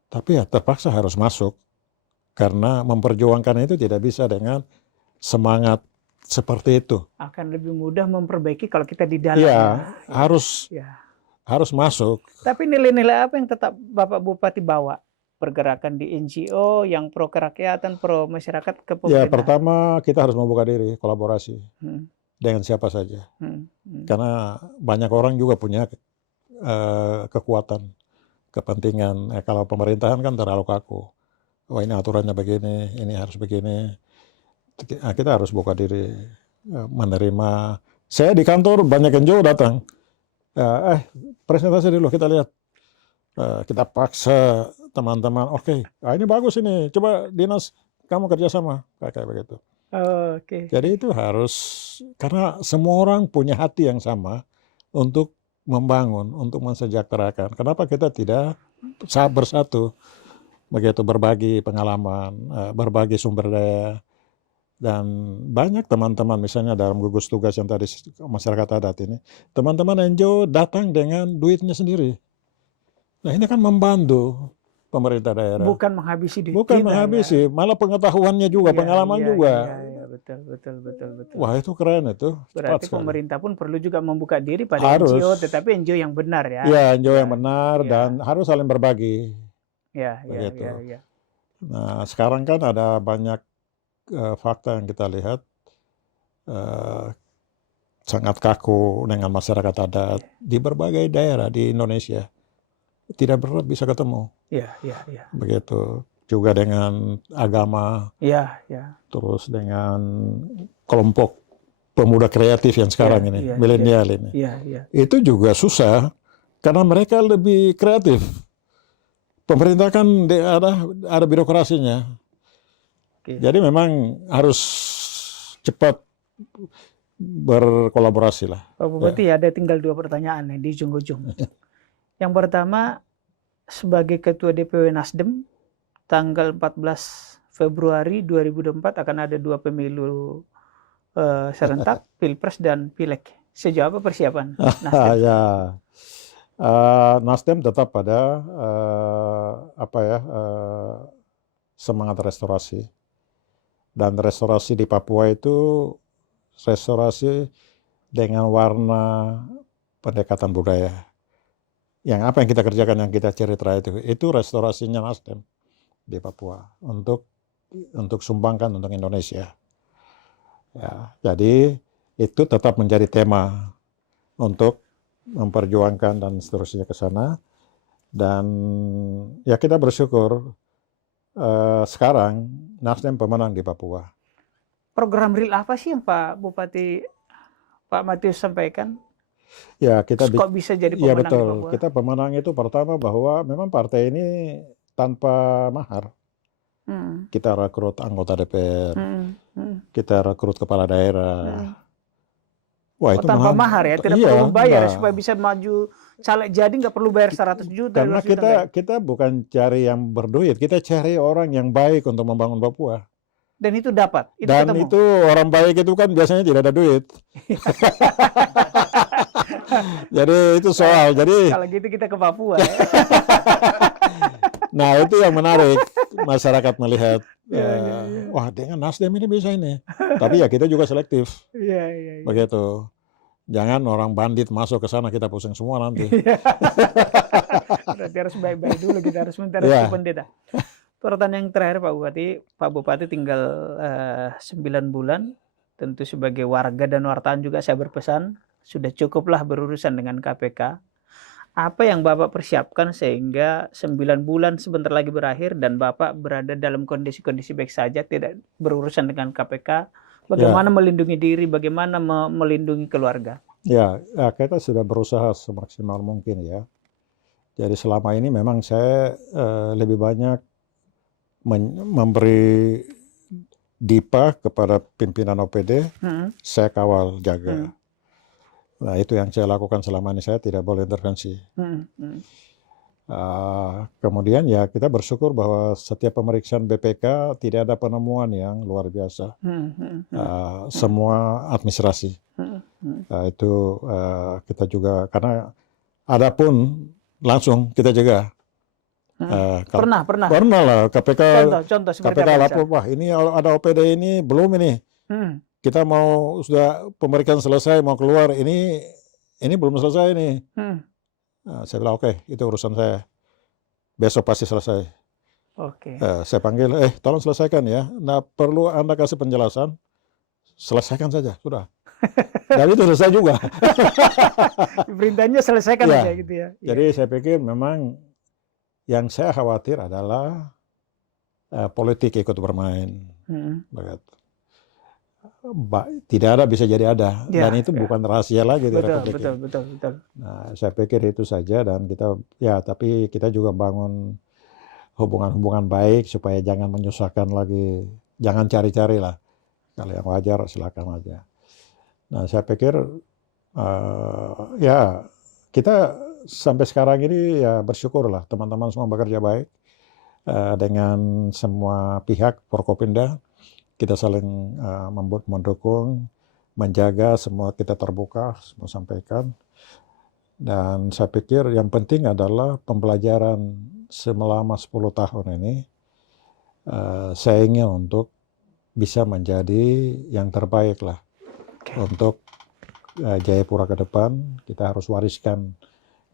Tapi ya terpaksa harus masuk, karena memperjuangkan itu tidak bisa dengan semangat seperti itu. Akan lebih mudah memperbaiki kalau kita di Iya, dalamnya. Ya. harus masuk. Tapi nilai-nilai apa yang tetap Bapak Bupati bawa? Pergerakan di NGO yang pro kerakyatan, pro masyarakat ke Ya pemerintah. pertama kita harus membuka diri, kolaborasi dengan siapa saja. Karena banyak orang juga punya kekuatan, kepentingan. Kalau pemerintahan kan terlalu kaku. Wah ini aturannya begini, ini harus begini. Kita harus buka diri, menerima. Saya di kantor banyak NGO datang. Presentasi dulu kita lihat. Kita paksa teman-teman, oke, ini bagus ini, coba dinas kamu kerjasama, kayak begitu. Oke. Jadi itu harus, karena semua orang punya hati yang sama untuk membangun, untuk mensejahterakan. Kenapa kita tidak bersatu, begitu berbagi pengalaman, berbagi sumber daya, dan banyak teman-teman misalnya dalam gugus tugas yang tadi masyarakat adat ini, teman-teman NGO datang dengan duitnya sendiri. Nah ini kan membantu pemerintah daerah. Bukan menghabisi duit Bukan kita, menghabisi, malah pengetahuannya juga, ya. pengalaman Iya, juga. Iya, betul. Wah itu keren itu. Berarti Cepat sekali. Pemerintah pun perlu juga membuka diri pada Harus. NGO, tetapi NGO yang benar ya. Ya, NGO yang Ya, benar ya. dan harus saling berbagi. Ya. Begitu. Nah sekarang kan ada banyak fakta yang kita lihat sangat kaku dengan masyarakat adat di berbagai daerah di Indonesia. Tidak berat bisa ketemu. Iya. Begitu. Juga dengan agama, Iya. terus dengan kelompok pemuda kreatif yang sekarang ini, milenial ini. Iya. Itu juga susah karena mereka lebih kreatif. Pemerintah kan ada birokrasinya. Oke. Jadi memang harus cepat berkolaborasi lah. Pak Bupati ada tinggal 2 pertanyaan nih di ujung-ujung. Yang pertama, sebagai Ketua DPW Nasdem, tanggal 14 Februari 2024 akan ada 2 pemilu serentak, Pilpres dan Pileg. Sejauh apa persiapan Nasdem? Ya, Nasdem tetap pada semangat restorasi. Dan restorasi di Papua itu restorasi dengan warna pendekatan budaya. Yang apa yang kita kerjakan, yang kita cerita itu restorasinya Nasdem di Papua untuk sumbangkan untuk Indonesia. Ya, jadi itu tetap menjadi tema untuk memperjuangkan dan seterusnya ke sana. Dan ya kita bersyukur sekarang Nasdem pemenang di Papua. Program real apa sih yang Pak Bupati Pak Matius sampaikan? Ya kita kok bisa jadi ya pemenang di betul. Papua? Kita pemenang itu pertama bahwa memang partai ini tanpa mahar. Kita rekrut anggota DPR, kita rekrut kepala daerah. Wah, itu tanpa mahar ya, tidak perlu bayar supaya bisa maju caleg jadi nggak perlu bayar 100 juta. Karena kita bukan cari yang berduit, kita cari orang yang baik untuk membangun Papua. Dan itu dapat. Dan ketemu. itu orang baik itu kan biasanya tidak ada duit. Jadi itu soal. Jadi kalau gitu kita ke Papua. Ya. Nah, itu yang menarik. Masyarakat melihat, Iya, iya, iya. wah dengan Nasdem ini bisa ini. Tapi ya kita juga selektif, Iya, iya, iya. begitu. Jangan orang bandit masuk ke sana, kita pusing semua nanti. Iya. Berarti harus baik-baik dulu, kita harus minta restu Iya. pendeta. Pertanyaan yang terakhir Pak Bupati tinggal 9 bulan. Tentu sebagai warga dan wartawan juga saya berpesan, sudah cukuplah berurusan dengan KPK. Apa yang Bapak persiapkan sehingga 9 bulan sebentar lagi berakhir dan Bapak berada dalam kondisi-kondisi baik saja, tidak berurusan dengan KPK, bagaimana melindungi diri, bagaimana melindungi keluarga? Ya, kita sudah berusaha semaksimal mungkin ya. Jadi selama ini memang saya lebih banyak memberi dipa kepada pimpinan OPD, saya kawal jaga. Nah, itu yang saya lakukan selama ini, saya tidak boleh intervensi. Kemudian ya kita bersyukur bahwa setiap pemeriksaan BPK tidak ada penemuan yang luar biasa. Semua administrasi. Itu kita juga, karena ada pun langsung kita jaga. Pernah. Pernah lah KPK. Contoh KPK lapor, wah ini ada OPD ini belum ini. Kita mau sudah pemeriksaan selesai mau keluar, ini belum selesai ini. Saya bilang oke, itu urusan saya. Besok pasti selesai. Oke. Saya panggil, tolong selesaikan ya. Nah, perlu Anda kasih penjelasan, selesaikan saja, sudah. Dan itu selesai juga. Perintahnya selesaikan Ya. aja gitu ya. Jadi saya pikir memang yang saya khawatir adalah politik ikut bermain. Begitu. Tidak ada bisa jadi ada, Ya, dan itu ya. bukan rahasia lagi di Republik ini. Betul. Nah, saya pikir itu saja, dan kita ya, tapi kita juga bangun hubungan-hubungan baik supaya jangan menyusahkan lagi, jangan cari-cari lah. Kalau yang wajar silakan aja. Nah, saya pikir ya kita sampai sekarang ini ya bersyukurlah teman-teman semua bekerja baik dengan semua pihak Forkopimda. Kita saling mendukung, menjaga, semua kita terbuka, semua sampaikan. Dan saya pikir yang penting adalah pembelajaran selama 10 tahun ini, saya ingin untuk bisa menjadi yang terbaik lah. Untuk Jayapura ke depan, kita harus wariskan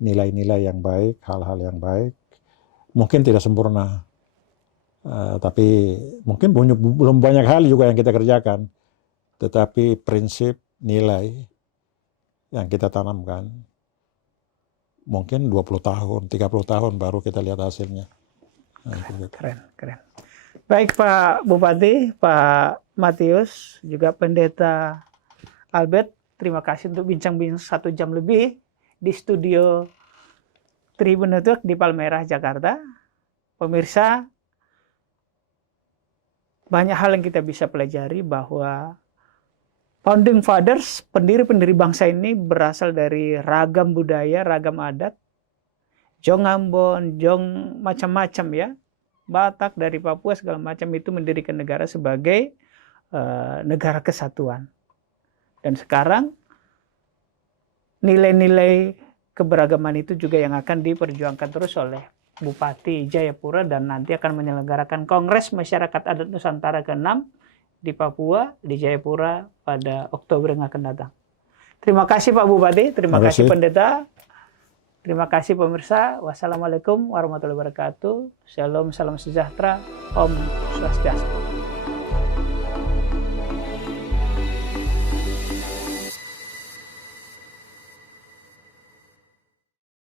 nilai-nilai yang baik, hal-hal yang baik. Mungkin tidak sempurna. Tapi mungkin belum banyak hal juga yang kita kerjakan, tetapi prinsip nilai yang kita tanamkan mungkin 20 tahun, 30 tahun baru kita lihat hasilnya. Keren. Baik Pak Bupati, Pak Matius, juga Pendeta Albert, terima kasih untuk bincang-bincang 1 jam lebih di studio Tribun Network di Palmerah, Jakarta. Pemirsa, banyak hal yang kita bisa pelajari bahwa Founding Fathers, pendiri-pendiri bangsa ini berasal dari ragam budaya, ragam adat. Jong Ambon, Jong macam-macam ya. Batak dari Papua segala macam itu mendirikan negara sebagai negara kesatuan. Dan sekarang nilai-nilai keberagaman itu juga yang akan diperjuangkan terus oleh Bupati Jayapura, dan nanti akan menyelenggarakan Kongres Masyarakat Adat Nusantara ke-6 di Papua, di Jayapura pada Oktober yang akan datang. Terima kasih Pak Bupati, terima kasih Pendeta, terima kasih pemirsa. Wassalamualaikum warahmatullahi wabarakatuh. Shalom, salam sejahtera, Om Swastiastu.